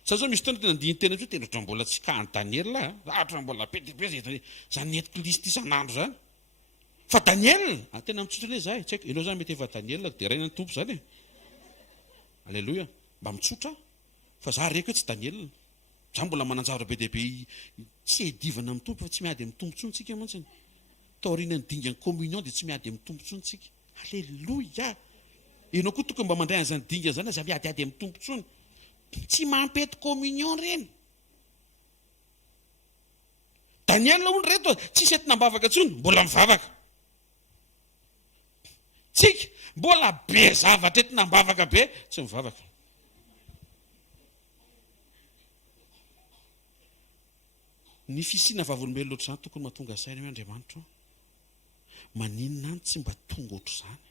sa zao misy tena andiny tena tsy tena ohatran'ny mbola tsy ka Daniel ohatran'ny mbola pete zany netiko listy isan'andro zany. Fa Daniel tena mitsotra ane zahay, tsy haiko ianao zany mety efa Daniel dia raina ny tompo zany e. Alleloia, mba mitsotra fa za reko hoe tsy Daniel. Za mbola manan-javatra be dia be tsy edivana amin'ny tompo fa tsy miady amin'ny tompo tsony tsika mantsiny. Taoriana ny dingan'ny communion dia tsy miady amin'ny tompo tsony tsika. Alleloia. Ianao koa tokony mba mandray an'izany dinga zany za miadiady amin'ny tompo tsony. Tsy mampety communion reny. Daniel hono reto tsisy entina mbavaka tsony mbola mivavaka. Tsika mbola be zavatra entina mbavaka be tsy mivavaka. Ny fisina vavolombelona ohatr' izany tokony mahatonga saina hoe Andriamanitra maninona any tsy mba tonga ohatr' izany.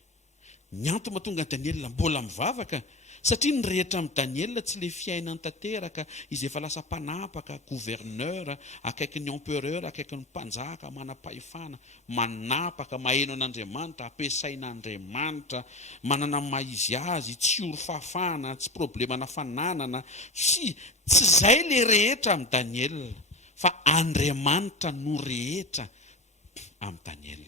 Ny antony mahatonga ny Daniel mbola mivavaka satria ny rehetra amin'ny Daniel tsy le fiainany tanteraka izy efa lasa mpanapaka, gouverneur, akaiky ny empereur, akaiky ny mpanjaka, manam-pahefana, manapaka, maheno an'Andriamanitra, ampiasain'Andriamanitra, manana maizy azy, tsy oro fahafahana, tsy problemana fananana, tsy izay le rehetra amin'ny Daniel fa Andriamanitra no rehetra amin'ny Daniel.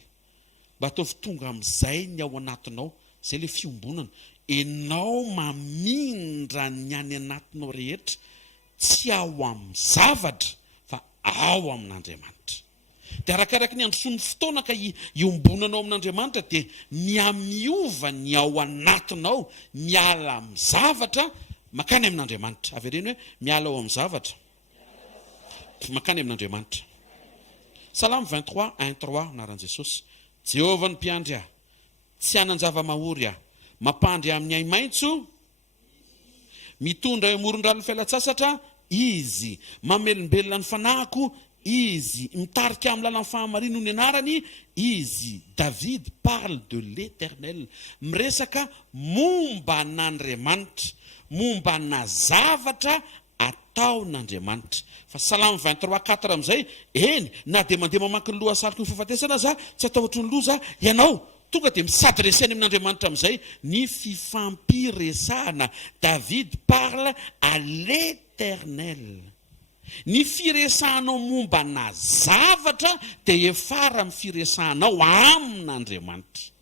Mba ataovy tonga amin'izay ny ao anatinao, izay le fiombonana. Enao mamindra ny any anatinao rehetra tsy ao amin'ny zavatra fa ao amin'Andriamanitra. Dia arakaraka ny androsoan'ny fotoana ka iombonanao amin'Andriamanitra dia miamiova ny ao anatinao miala amin'ny zavatra makany amin'Andriamanitra. Avereny hoe miala ao amin'ny zavatra makany amin'Andriamanitra. Salamo 23 1-3 naran'i Jesosy. Jehovah ny mpiandry ahy, tsy hanan-java-mahory ahy, mampandry amin'ny ai-maitso, mitondra amoron-drano fialan-tsasatra izy, mamelombelona ny fanahiko izy, mitarika amin'ny lalan'ny fahamarina ny anarany izy. David parle de l'Éternel, miresaka momba n'Andriamanitra, momba na zavatra ataon'Andriamanitra. Fa Salamo 23:4 amin'izay, eny na dia mandeha mamaky ny loha asarika ny fahafatesana za tsy atao ohatry ny loza ianao. Tonga dia misadreseny amin'Andriamanitra amin'izay ny fifampiresahana. David parle à l'Éternel. Ny firesahanao momba na zavatra dia efara amin'ny firesahanao amin'Andriamanitra.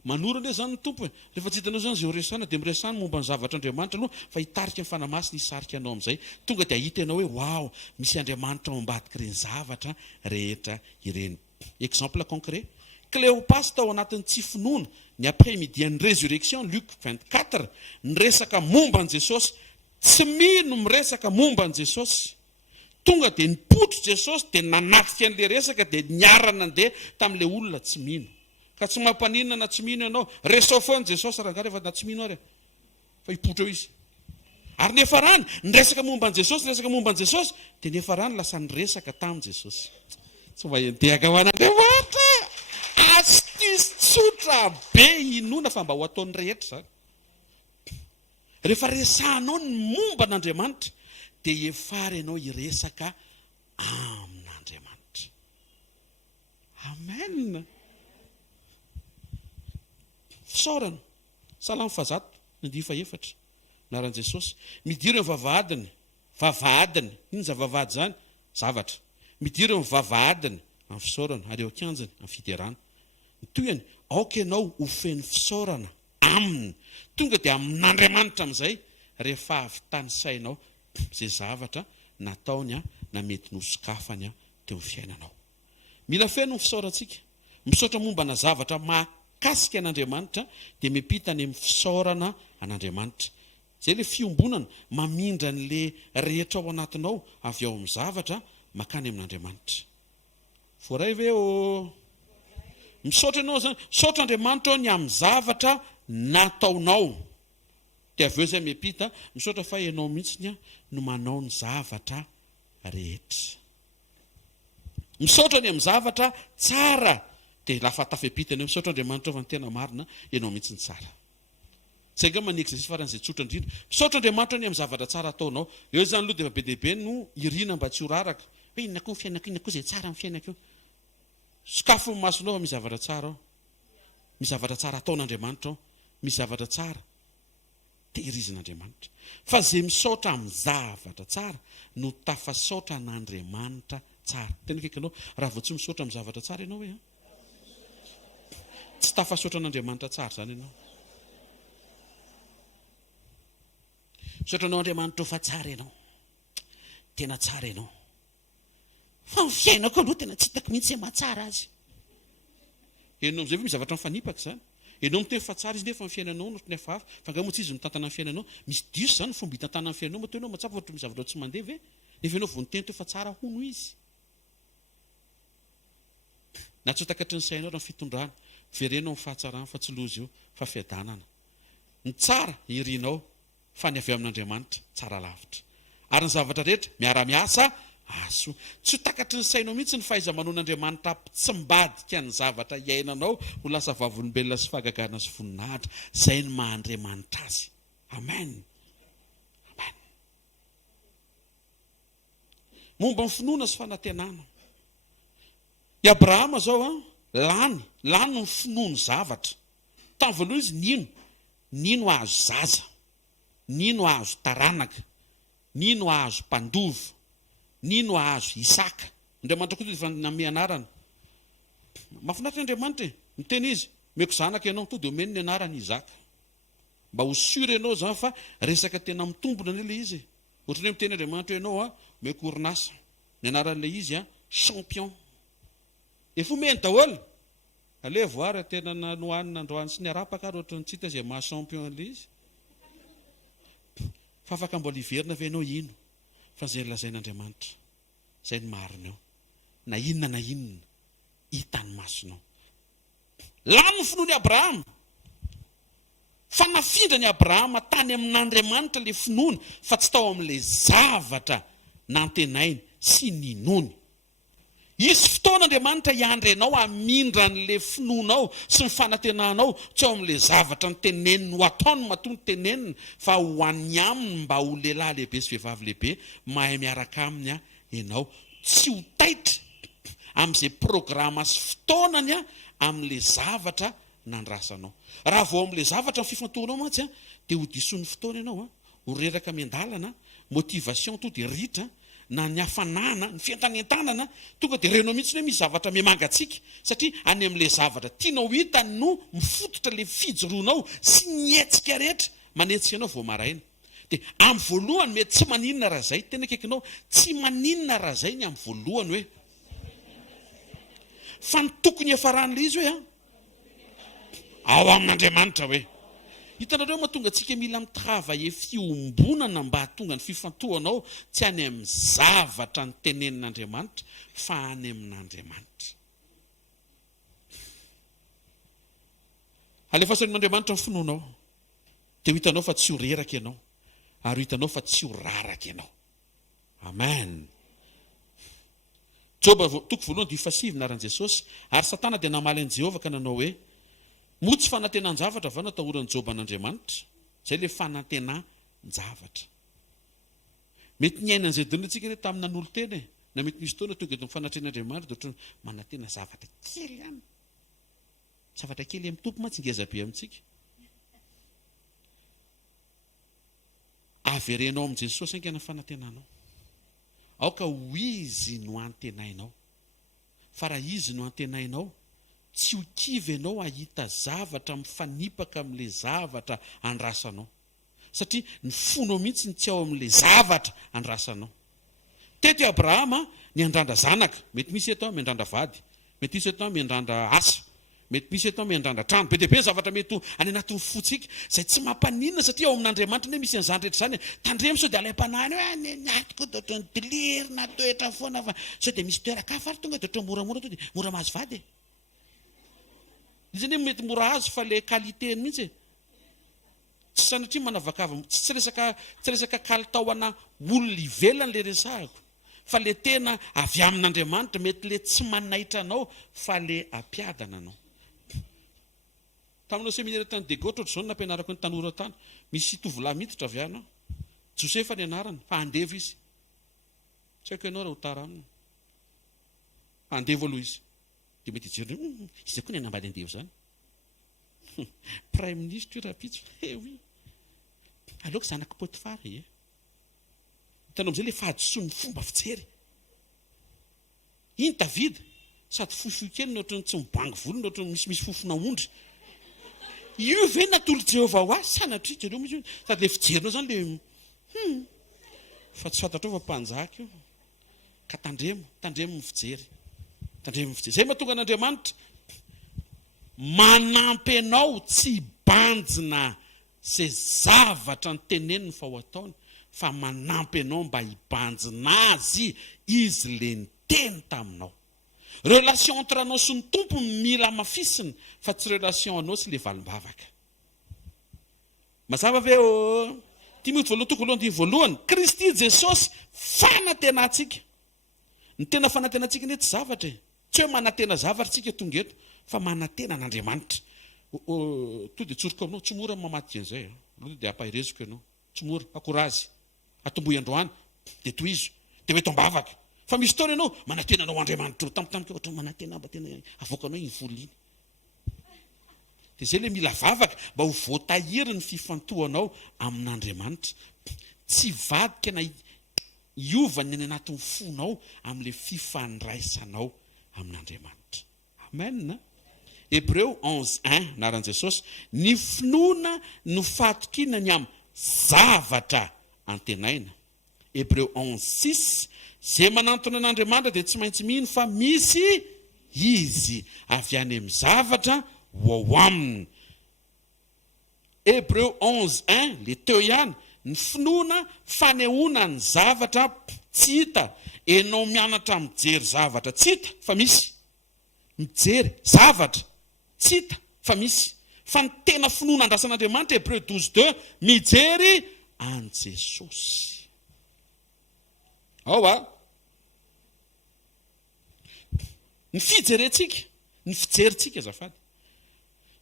Manora ndray zany ny tompo rehefa tsy hitanao zany zay resahana dia miresahana momba ny zavatra Andriamanitra aloha fa hitarika ny fanamasina hisarika anao amin'izay. Tonga dia hita ianao hoe wow, misy Andriamanitra ambadika ireny zavatra rehetra ireny. Exemple concret, Cléopas tao anatin'ny tsy finoana ny après-midi ny résurrection, Luc 24, niresaka momba ny Jesosy, tsy mino miresaka momba ny Jesosy. Tonga dia nipotro Jesosy dia nanatika an'ilay resaka dia niarana andeha tamin'ilay olona tsy mino. Ka tsy mampaninona na tsy mino ianao, resao foana Jesosy raha rehefa na tsy mino ary fa hipotro eo izy. Ary nefa rany niresaka momba ny Jesosy, niresaka momba ny Jesosy dia nefa rany lasa niresaka tamin'i Jesosy. Tsy mba hendehaka ho an'Andriamanitra. Astisy tsotra be inona fa mba ho ataon'ny rehetra zany. Rehefa resahanao ny momba n'Andriamanitra dia efara ianao hiresaka amin'Andriamanitra. Amen. Fisaorana, Salamo 104 naran'i Jesosy. Midiro ny vavahadiny, iny zavavahady zany, zavatra. midira ny vavahadiny amin'ny fisaorana ary eo akanjany amin'ny fiderana. Toyany aoka ianao ho feny fisaorana aminy, tonga dia amin'Andriamanitra amin'izay rehefa avy tany sainao izay zavatra nataony na mety nosokafany teo amin'ny fiainanao. Mila feno ny fisaorantsika. Misaotra mombana zavatra mahakasika an'Andriamanitra dia miampita any amin'ny fisaorana an'Andriamanitra. Zay le fiombonana mamindra an'le rehetra ao anatinao avy ao amin'ny zavatra makany amin'Andriamanitra. Voaray ve misaotra ianao zany, misaotra Andriamanitra ny amin'ny zavatra nataonao. Dia avy eo zay miampita misaotra fa ianao mihitsy no manao ny zavatra rehetra. Misaotra ny amin'ny zavatra tsara dia lafa tafepitana misaotra Andriamanitra fa ny tena marina ianao mihitsy ny tsara. Zay nga maneky zay faran'izay tsotra indrindra. Misaotra Andriamanitra ny amin'ny zavatra tsara ataonao. Eo zany aloha dia be dehibe no irina mba tsy ho raraka. Hoe inona koa ny fiainako, inona koa izay tsara amin'ny fiainako io. Sokafo ny masonao misy zavatra tsara ao. Misy zavatra tsara ataon'Andriamanitra ao. Misy zavatra tsara tehirizin'Andriamanitra. Fa izay misaotra amin'ny zavatra tsara no tafasaotra an'Andriamanitra tsara. Tena kaikanao raha vao tsy misaotra amin'ny zavatra tsara ianao hoe tsy tafasaotra an'Andriamanitra tsara zany ianao. Misaotra anao Andriamanitra fa tsara ianao. Tena tsara ianao. Fa ny fiainako aloha tena tsy hitako mihitsy mahatsara azy. Ianao amin'izay misy zavatra mifanipaka izany. Ianao miteny fa tsara izy nefa ny fiainanao no ny hafahafa. Fa nga moa tsy izy mitantana ny fiainanao. Misy diso zany fomba hitantana ny fiainanao. Matoa ianao matsapa ohatry misy zavatra tsy mandeha ve? Nefa ianao vao niteny teo fa tsara hono izy. Na tsy ho takatry ny sainao raha ny fitondrana. Verenao ny fahatsarana fa tsy loza io fa fiadanana. Ny tsara irinao fa ny avy amin'Andriamanitra tsara lavitra. Ary ny zavatra rehetra miara-miasa aso. Tsy ho takatry ny sainao mihitsy ny fahaiza-manon'Andriamanitra tsimbadika ny zavatra iainanao ho lasa vavolombelona sy fahagagana sy voninahitra. Zay ny maha-Andriamanitra azy. Amen. Amen. Momba ny finoana sy fanantenana. I Abrahama zao lany ny finoany zavatra. Tamin'ny voalohany izy nino ahazo zaza, nino ahazo taranaka, nino ahazo mpandova, nino ahazo Isaka. Andriamanitra koa dia nanome anarana. Mahafinaritra Andriamanitra miteny izy, meko zanaka ianao to dia omeny ny anarany Isaka. Mba ho sura ianao zany fa resaka tena mitombona ny ilay izy. Ohatran'ny hoe miteny Andriamanitra ianao meko orinasa. Ny anaran'ilay izy champion. Efa omeny daholo. Aleo voary tena nohanina androany sy ny arapaka ary ohatran'ny tsy hita izay maha champion ilay izy. Fa afaka mbola hiverina ve ianao ino? Fa izay lazain'Andriamanitra. Izay ny marina eo. Na inona hitany masonao. Lany ny finoany Abrahama. Fa nafindra ny Abrahama tany amin'Andriamanitra ilay finoany fa tsy tao amin'ilay zavatra nantenainy sy ninony. Isy fotoan'Andriamanitra iandry ianao hamindra an'ilay finoanao sy ny fanantenanao tsy ao amin'ilay zavatra ny teneniny ho ataony matoa ny teneniny fa ho an'ny aminy mba ho lehilahy lehibe sy vehivavy lehibe mahay miaraka aminy ianao. Tsy ho taitra amin'izay programa sy fotoanany amin'ilay zavatra nandrasanao. Raha vao amin'ilay zavatra ny fifantohanao mantsy dia ho diso'ny fotoana ianao ho reraka miandalana, motivation to dia ritra na ny hafanana, ny fientanentanana tonga dia renao mihitsy hoe misy zavatra miamangatsika satria any amin'ilay zavatra tianao hita no mifototra ilay fijoroanao sy nietsika rehetra manetsika anao vao maraina. Dia amin'ny voalohany mety tsy maninona raha zay, tena kaikinao tsy maninona raha zay ny amin'ny voalohany hoe fa ny tokony efaran'ilay izy hoe ao amin'Andriamanitra hoe hitanareo mahatonga antsika mila mitrava fiombonana mba hatonga ny fifantohanao tsy any amin'ny zavatra ny tenenin'Andriamanitra fa any amin'Andriamanitra. Alefasan'Andriamanitra ny finoanao dia hitanao fa tsy ho reraka ianao ary hitanao fa tsy ho raraka ianao. Amen. Joba toko voalohany dia fasivy naran'i Jesosy ary Satana dia namaly an'i Jehovah ka nanao hoe moa tsy fanantenan-javatra va natahoran'i Joba an'Andriamanitra. Zay ilay fanantenan-javatra. Mety niaina an'izay dina antsika rehetra tamin'ny nanolo teny na mety misy fotoana tonga dia mifanatren'Andriamanitra dia ohatran'ny manantena zavatra kely ihany. Zavatra kely amin'ny tompo mantsy ngeza be amintsika. Averenao amin'i Jesosy aingana fanantenanao. aoka ho izy no antenainao. Fa raha izy no antenainao, tsy ho kivy ianao ahita zavatra mifanipaka amin'ilay zavatra andrasanao. Satria ny fonao mihitsy ny tsy ao amin'ilay zavatra andrasanao. Teto Abrahama ny andrandra zanaka, mety misy eto miandrandra vady, mety misy eto miandrandra asa, mety misy eto miandrandra trano. Be dia be ny zavatra mety any anatin'ny fotsika izay tsy mampaninona satria ao amin'Andriamanitra misy an'izany rehetra izany. Tandremo sao dia alaim-panahiny hoe nyatiko dia ohatran'ny dilirina toetra foana fa sao dia misy toeran-kafa ary tonga dia ohatran'ny moramora to dia mora mahazo vady. Izany hoe mety mora azo fa ilay qualité mihitsy. Tsy sanatria manavakava, tsy resaka kalitaoana olona ivelany le resahako, fa le tena avy amin'Andriamanitra, mety le tsy manaitra anao fa le ampiadana anao. Taminao seminaire tany Degotra ohatr'izao nampianarako ny tanora tany, misy tovolahy miditra avy anao, Josefa ny anarany, fa andevo izy. Tsy haiko ianao raha ho tara aminy. Andevo aloha izy. Dia mety hijery, izy koa ny anambady andevo zany. Prime ministre io rapitso. Oui. Aleoko zanaka Potifara e. Hitanao amin'izay le fahadisoa ny fomba fijery. Iny Davida, sady fohifohy kely no ohatran'ny tsy mibangy volony, ohatran'ny misy fofona ondry. Io ve natolo Jehovah ho azy sanatria jereo misy sady le fijerinao zany le fa tsy fantatrao fa mpanjaka io. Ka tandremo ny fijery. Tandremo ny fijery. Zay mahatonga an'Andriamanitra manampy anao tsy banjina izay zavatra ny teneniny fa ho ataony, fa manampy anao mba hibanjina azy izy le niteny taminao. Relation entre anao sy ny tompo mila mafisina, fa tsy relation anao sy le valimbavaka. Mazava ve Timothée voalohany, Kristy Jesosy fanantenantsika. Ny tena fanantenantsika ny tsy zavatra e. Tsy hoe manantena zavatra tsika tonga eto, fa manantena an'Andriamanitra. To dia tsoroka aminao, tsy mora mamaty an'izay. Dia ampahireziko ianao. Tsy mora, akorazy. Atomboy androany, dia tohizo, dia hoe tombavaka. Fa misy taona ianao, manantena anao Andriamanitra. Tampotampoka ohatran'ny manantena mba tena avoakanao iny voly iny. Dia izay le mila vavaka mba ho voatahiry ny fifantohanao amin'Andriamanitra. Tsy vadika na hiovany any anatin'ny fonao amin'ilay fifandraisanao amin'Andriamanitra. Amen. Hébreu 11:1 naran'i Jesosy, ny finoana no fahatokina ny amin'ny zavatra antenaina. Hébreu 11:6, izay manantona an'Andriamanitra dia tsy maintsy mino fa misy izy avy any amin'ny zavatra ho ao aminy. Hébreu 11:1, le teo ihany, ny finoana fanehoana ny zavatra tsy hita. Enao mianatra mijery zavatra tsy hita fa misy. Mijery zavatra tsy hita fa misy. Fa ny tena finoana andrasan'Andriamanitra, Hébreu 12:2, mijery an Jesosy. Ny fijerentsika, ny fijerintsika azafady.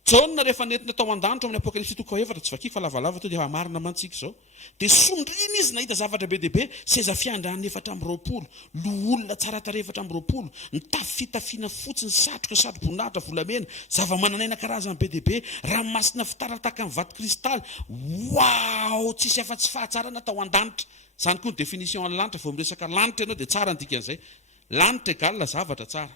Jaona rehefa nentina tao an-danitra amin'ny Apokalipsy 2:4, tsy vakiako fa lavalava to dia marina mantsika izao. Dia sondrina izy nahita zavatra be dia be, seza fiandrany 420, loholona tsara tarehy 420, ny tafitafiana fotsiny, satroka satroboninahitra volamena, zava-mananaina karazany be dia be, ranomasina fitarataka amin'ny vato kristaly. Wow, tsisy afa-tsy fahatsarana tao an-danitra. Zany koa ny définition ny lanitra, vao miresaka lanitra ianao dia tsara ny dikan'izay. Lanitra egal zavatra tsara.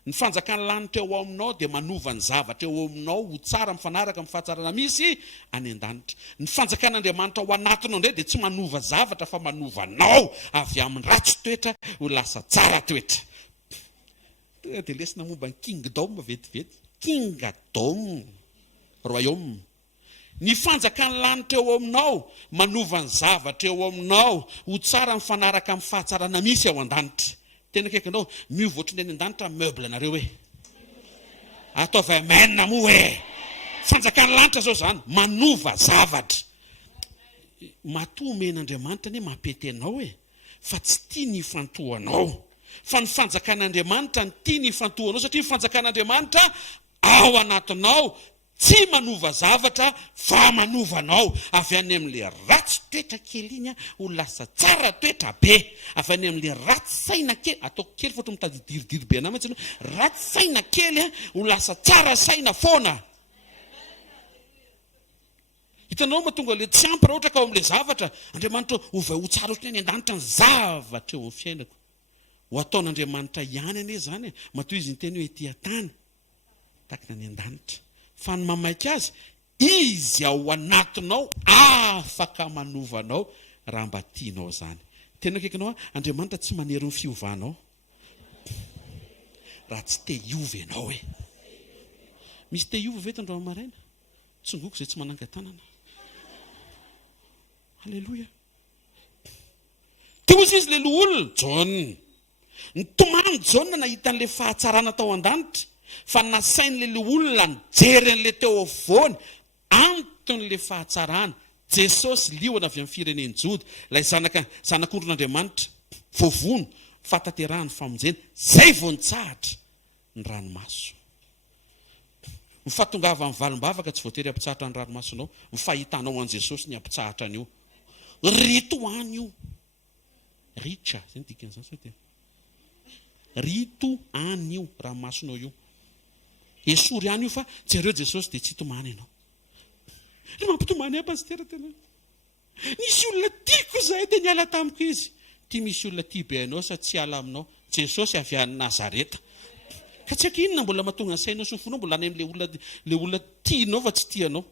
Ny fanjakan'ny lanitra eo aminao dia manova ny zavatra eo aminao ho tsara mifanaraka amin'ny fahatsarana misy any an-danitra. Ny fanjakan'Andriamanitra ao anatinao indray dia tsy manova zavatra fa manova anao avy amin'ny ratsy toetra ho lasa tsara toetra. Dia lesina momba ny kingdom vetivety. Kingdom, royaume. Ny fanjakan'ny lanitra eo aminao manova ny zavatra eo aminao ho tsara mifanaraka amin'ny fahatsarana misy ao an-danitra. Tena kaikanao, miova ohatrany any an-danitra meuble nareo hoe. Ataovy amen moa hoe. Fanjakan'ny lanitra zao zany, manova zavatra. Matoa men'Andriamanitra ne mampety anao e, fa tsy tia ny ifantohanao. Fa ny fanjakan'Andriamanitra ny tia ny ifantohanao, satria ny fanjakan'Andriamanitra ao anatinao tsy manova zavatra fa manovanao avy any amin'le ratsy toetra kely iny ho lasa tsara toetra be, avy any amin'le ratsy saina kely, ataoko kely fa ohatran'ny mitady diridiry be anao mantsy, ratsy saina kely ho lasa tsara saina foana. hitanao mahatonga le tsy ampy raha ohatra ka ao amin'ilay zavatra Andriamanitra ho tsara ohatrany any an-danitra ny zavatra eo amin'ny fiainako ho ataon'Andriamanitra ihany ane zany matoa izy ny teny hoe ety tany takina any an-danitra fa ny mamaika azy izy ao anatinao afaka manovanao raha mba tianao zany tena akaikinao Andriamanitra tsy manery ny fiovanao raha tsy te hiova ianao misy te hiova ve tandroany maraina tsongoko zay tsy mananga-tanana halleloja teo izy le loolona John ny tomany John nahitan'le fahatsarana tao an-danitra fa nasain'le olona nijeren'le teo afovoany anton'le fahatsarana Jesosy liona avy amin'ny fireneny Joda ilay zanak'ondron'Andriamanitra voavono fataterahany famonjena zay vao nitsahatra ny ranomaso ny fahatongava amin'ny valim-bavaka tsy voatery ampitsahatra ny ranomasonao ny fahitanao an Jesosy ny ampitsahatra an'io rito any io richa zay ny dikan'izany sao tena rito any io ranomasonao io esory any io fa jereo Jesosy dia tsy hitomany ianao ny mampitomany pastera tena nisy olona tiako zay dia niala tamiko izy tia misy olona tia be anao sa tsy ala aminao Jesosy avy any Nazareta ka tsy aky inona mbola mahatonga ny sainao sy ny fonao mbola any amin'le olona tianao fa tsy tianao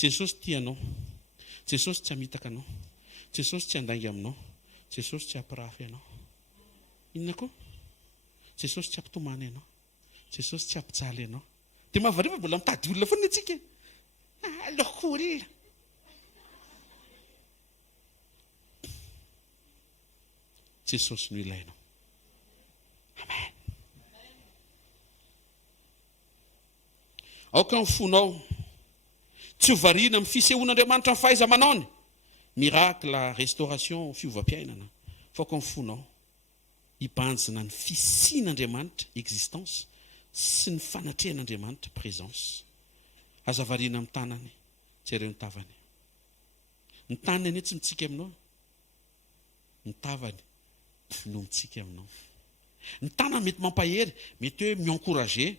Jesosy tianao Jesosy tsy hamitaka anao Jesosy tsy handainga aminao Jesosy tsy hampirafy anao inona koa Jesosy tsy hampitomany anao Jesosy tsy hampijaly anao dia mahavariva mbola mitady olona foana atsika aloko olona Jesosy no ilainao amen aoka ny fonao tsy hovariana amin'ny fisehoan'Andriamanitra ny fahaiza-manaony miracle restauration fiovam-piainana fa aoka ny fonao hibanjina ny fisian'Andriamanitra existence sy ny fanatrehan'Andriamanitra présence azavariana amin'ny tanany jereo ny tavany ny tanany ane tsy mitsika aminao ny tavany no mitsika aminao ny tanany mety mampahery mety hoe mi-encourager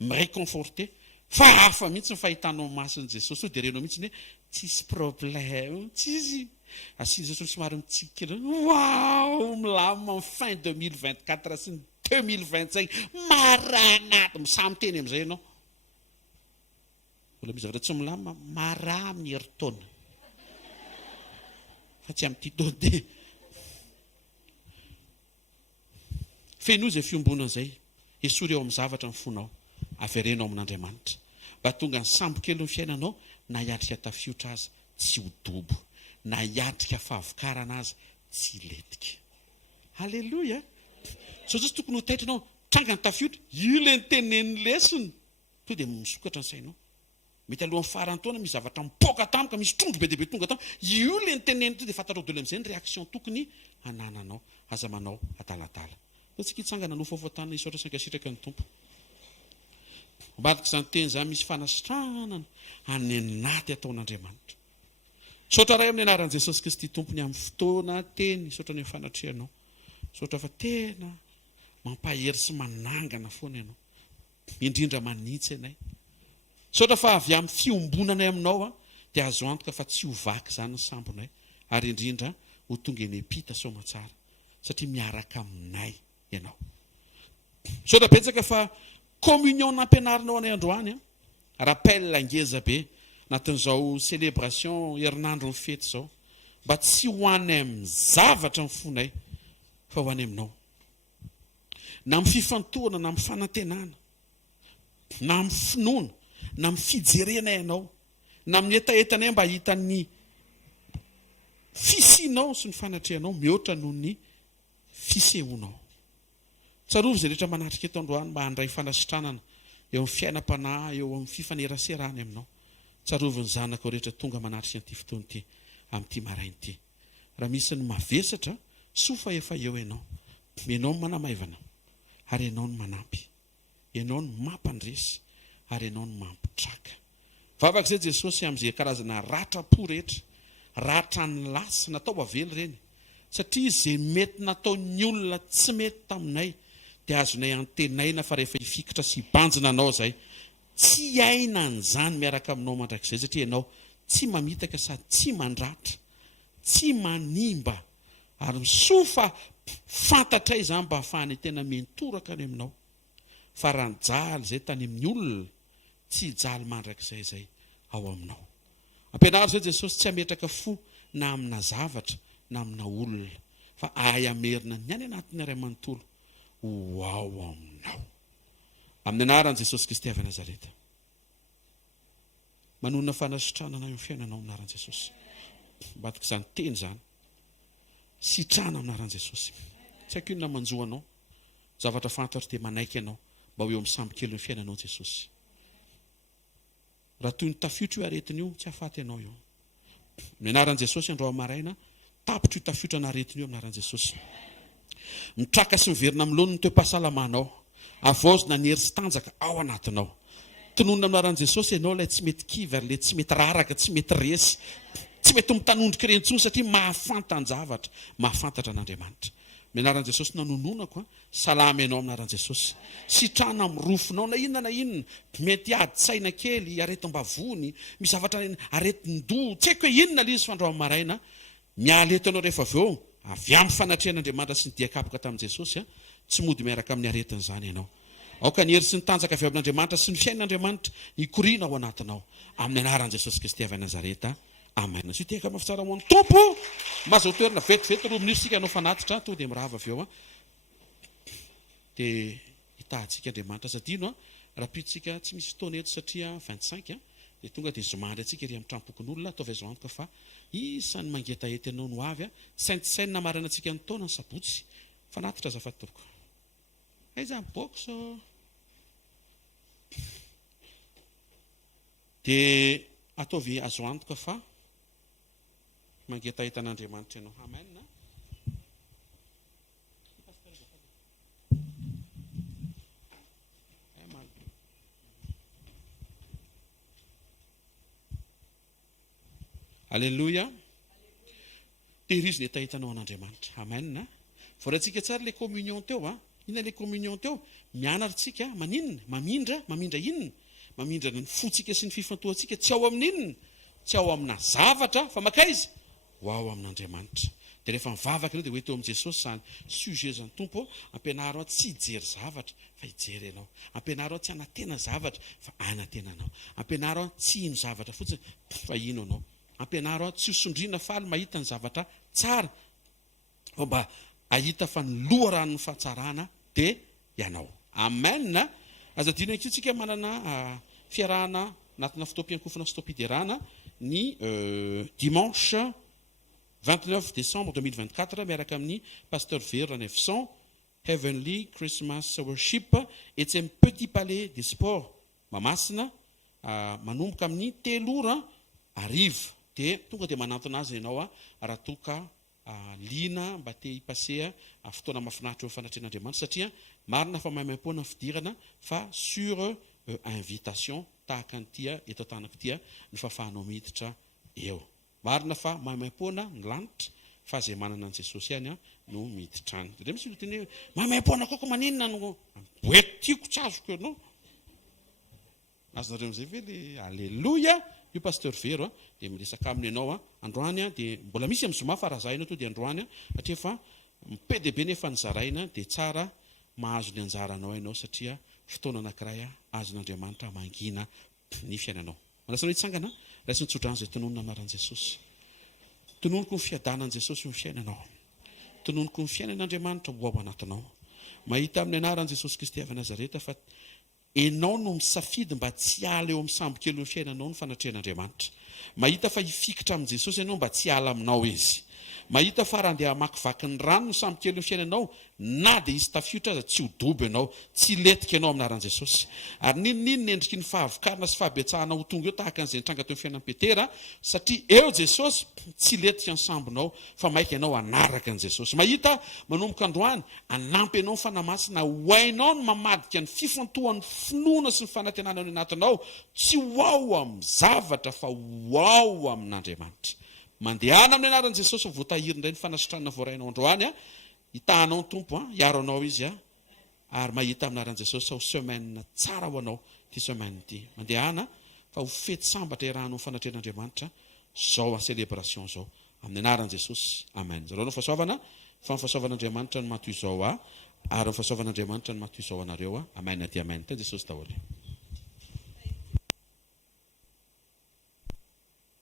mi-réconforter fa hafa mihitsy ny fahitanao masiny Jesosy so dia renao mihitsy hoe tsisy problème tsisy asiny Jesosy somary mitsika kely wow milamina amin'ny fin 2024 sy ny 2025 maranata samy teny amin'izay ianao mbola misy zavatra tsy milamina mara amin'ny herintaona fa tsy amin'ity taona dia feno izay fiombonana izay esory eo amin'ny zavatra ny fonao averenao amin'Andriamanitra mba tonga ny sambo kely ny fiainanao na hiatrika tafiotra azy tsy ho dobo na hiatrika fahavokarana azy tsy letika halleloja so tsy tokony ho taitranao trangany tafiotra io le nytenen'ny lesony to dia misokatra ny sainao mety alohan'ny farany taona misy zavatra mipoka tamika misy trondro be deaibe tonga tam io le nyteneny to dia fantatrao dolo amin'izay ny réaction tokony hanananao aza manao adaladala tsika hitsangana no faofatana isotra sankasitraka ny tompo mbadika izany teny zany misy fanasitranana any anaty ataon'Andriamanitra sotra ray amin'ny anaran'i Jesosy Kristy tompony amin'ny fotoana teny sotra ny fanatrehanao sotra fa tena mampahery sy manangana foana ianao indrindra manitsy anay sotra fa avy amin'ny fiombonanay aminao dia azo antoka fa tsy ho vaky zany ny sambonay ary indrindra ho tonga eny epita somatsara satria miaraka aminay ianao sotra betsaka fa communion nampianarinao anay androany rappel angeza be natin'izao célébration herinandro ny fety zao mba tsy ho any amin'ny zavatra ny fonay fa ho any aminao na amin'ny fifantohana na amin'ny fanantenana na amin'ny finoana na amin'ny fijerena ianao na amin'ny etaetanay mba hitan'ny fisianao sy ny fanatrehanao mihoatra noho ny fisehoanao tsarovy izay rehetra manatrika eto androany mba handray fanasitranana eo amin'ny fiainam-panahy eo amin'ny fifaneraserany aminao tsarovy ny zanaka rehetra tonga manatrika an'ity fotoana ity amin'ity marainy ity raha misy ny mavesatra sofa efa eo ianao ianao ny manamaivana ary ianao ny manampy ianao ny mampandresy ary ianao ny mampitraka vavaka izay Jesosy amin'izay karazana ratra-po rehetra ratra ny lasa natao avely reny satria izay mety nataon'ny olona tsy mety taminay dia azonay antenaina fa rehefa hifikitra sy hibanjina anao zay tsy aina an'izany miaraka aminao mandrakizay satria ianao tsy mamitaka sady tsy mandratra, tsy manimba ary misoa fa fantatra izany mba hahafahany tena mentoraka any aminao. Fa raha ny jaly izay tany amin'ny olona tsy jaly mandrakizay izay ao aminao. Ampianaro izay Jesosy tsy hametraka fo na amina zavatra na amina olona fa ay amerina ny any anatin'ny iray manontolo ho ao aminao. Amin'ny anaran'i Jesosy Kristy avy Nazareta. Manonona fanasitrana na eo fiainanao amin'ny anaran'i Jesosy. Mbadik' izany teny izany. Sitrana amin'ny anaran'i Jesosy. Tsy haiko inona manjoanao. Zavatra fantatra dia manaiky ianao mba ho eo amin'ny sambo kely ny fiainanao Jesosy. Raha toy ny tafiotra io aretina io tsy hahafaty ianao io. Amin'ny anaran'i Jesosy andro maraina tapitra io tafiotra na aretina io amin'ny anaran'i Jesosy. Mitraka sy miverina amin'ny loniny toe-pahasalamanao. Avaozina ny hery sy tanjaka ao anatinao. Tononona amin'ny anaran'i Jesosy ianao ilay tsy mety kivy ary ilay tsy mety raraka, tsy mety resy, tsy mety mitanondrika ireny intsony satria mahafantan-javatra, mahafantatra an'Andriamanitra. Amin'ny anaran'i Jesosy nanononako, salama ianao amin'ny anaran'i Jesosy. Sitrana amin'ny rofinao na inona, mety adi-tsaina kely, aretim-bavony, misy zavatra aretin-doha, tsy haiko hoe inona ilay izy fa andro maraina, miala eto ianao rehefa avy eo, avy amin'ny fanatrehan'Andriamanitra sy ny diakapaka tamin'i Jesosy, tsy mody miaraka amin'ny aretin'izany ianao. Aoka ny hery sy ny tanjaka avy amin'Andriamanitra sy ny fiainan'Andriamanitra hikorina ao anatinao. Amin'ny anaran'i Jesosy Kristy avy Nazareta. Amen. Sy teka mafitsara ho an'ny Tompo. Mazo toerana vetivety roa minitra sika anao fanatitra to dia mirava avy eo. Dia hitantsika Andriamanitra sadino raha pitsika tsy misy fotoana eto satria 25 dia tonga dia zomandry atsika ery amin'ny trampokon'olona ataovy azo antoka fa isany mangeta ety ianao no avy saintisainy namarana antsika ny taona ny sabotsy fanatitra zafatoko. Aiza box dia ataovy azo antoka fa mangeta etan'Andriamanitra ianao. Amen. Alléluia. Tehirizina etahitanao an'Andriamanitra. Amen. Vorantsika tsara ilay communion teo. Inona ilay communion teo? Mianatra tsika maninona? Mamindra inona? Mamindra ny fotsika sy ny fifantohantsika tsy ao amin'inona? Tsy ao amina zavatra fa makaiza? Ho ao amin'Andriamanitra. Dia rehefa mivavaka ianao dia hoe teo amin'i Jesosy izany sujet zany Tompo, ampianaro tsy hijery zavatra fa hijery ianao. Ampianaro tsy hanatena zavatra fa hanatenanao. Ampianaro tsy ino zavatra fotsiny fa ino anao. Ampianaro tsy hosondriana faly mahita ny zavatra tsara. Fa mba ahita fa ny loharan'ny fahatsarana dia ianao. Amen. Azadino antsika manana fiarahana anatina fotoam-piankofana sy fotoam-piderana ny dimanche 29 décembre 2024 miaraka amin'ny pasteur Vera 900 Heavenly Christmas Worship etsy amin'ny Petit Palais des Sports Mamasina manomboka amin'ny 3 arivo. Dia tonga dia manantona azy ianao raha toka liana mba te hipasea fotoana mahafinaritra eo fanatrehan'Andriamanitra satria marina fa maimaimpona fidirana fa sur invitation tahaka an'ity eto tanako ity ny fahafahanao miditra eo. Marina fa maimaimpona ny lanitra fa izay manana an'i Jesosy ihany no miditra any. Dia misy teny hoe maimaimpona koko maninona no boety tiako tsy azoko ianao. Azonareo amin'izay ve le alléluia. Io pasteur Vero dia miresaka aminy ianao androany dia mbola misy amin'ny zoma fa raha zahina to dia androany satria fa mipedebe nefa ny zaraina dia tsara mahazo ny anjaranao ianao satria fotoana anankiray azon'Andriamanitra mangina ny fiainanao. Manasanao hitsangana raisy nitsodrano izay tononona anaran'i Jesosy. Tononoko ny fiadanan'i Jesosy ny fiainanao. Tononoko ny fiainan'Andriamanitra ho ao anatinao. Mahita amin'ny anaran'i Jesosy Kristy avy Nazareta fa enao no misafidy mba tsy ala eo amin'ny sambo kely ny fiainanao ny fanatrehan'Andriamanitra. Mahita fa hifikitra amin'i Jesosy ianao mba tsy ala aminao izy. Mahita fa raha andeha hamakivaky ny rano ny sambo kely ny fiainanao na dia izy tafiotra aza tsy ho dobo ianao, tsy letika ianao amin'ny anaran'i Jesosy. Ary ninonino endriky ny fahavokarana sy fahabetsahana ho tonga eo tahaka an'izay nitranga teo amin'ny fiainan'i Petera satria eo Jesosy tsy letika ny sambonao fa maika ianao anaraka an'i Jesosy. Mahita manomboka androany anampy ianao ny fanamasina ho hainao ny mamadika ny fifantohan'ny finoana sy ny fanantenana ao anatinao tsy ho ao amin'ny zavatra fa ho ao amin'Andriamanitra. Mandehana amin'ny anaran'i Jesosy voatahiry indray ny fanasitrana voarainao androany hitahanao ny Tompo hiaro anao izy ary mahita amin'ny anaran'i Jesosy ao semaine tsara ho anao ty semaine ity mandehana fa ho fety sambatra irahana ho fanatren'andriamanitra zao a célébration zao amin'ny anaran'i Jesosy amen zareo no fahasoavana fa ny fahasoavan'andriamanitra no matoy zao ary ny fahasoavan'andriamanitra no matoy zao anareo amen dia amen. Ten Jesosy daholo.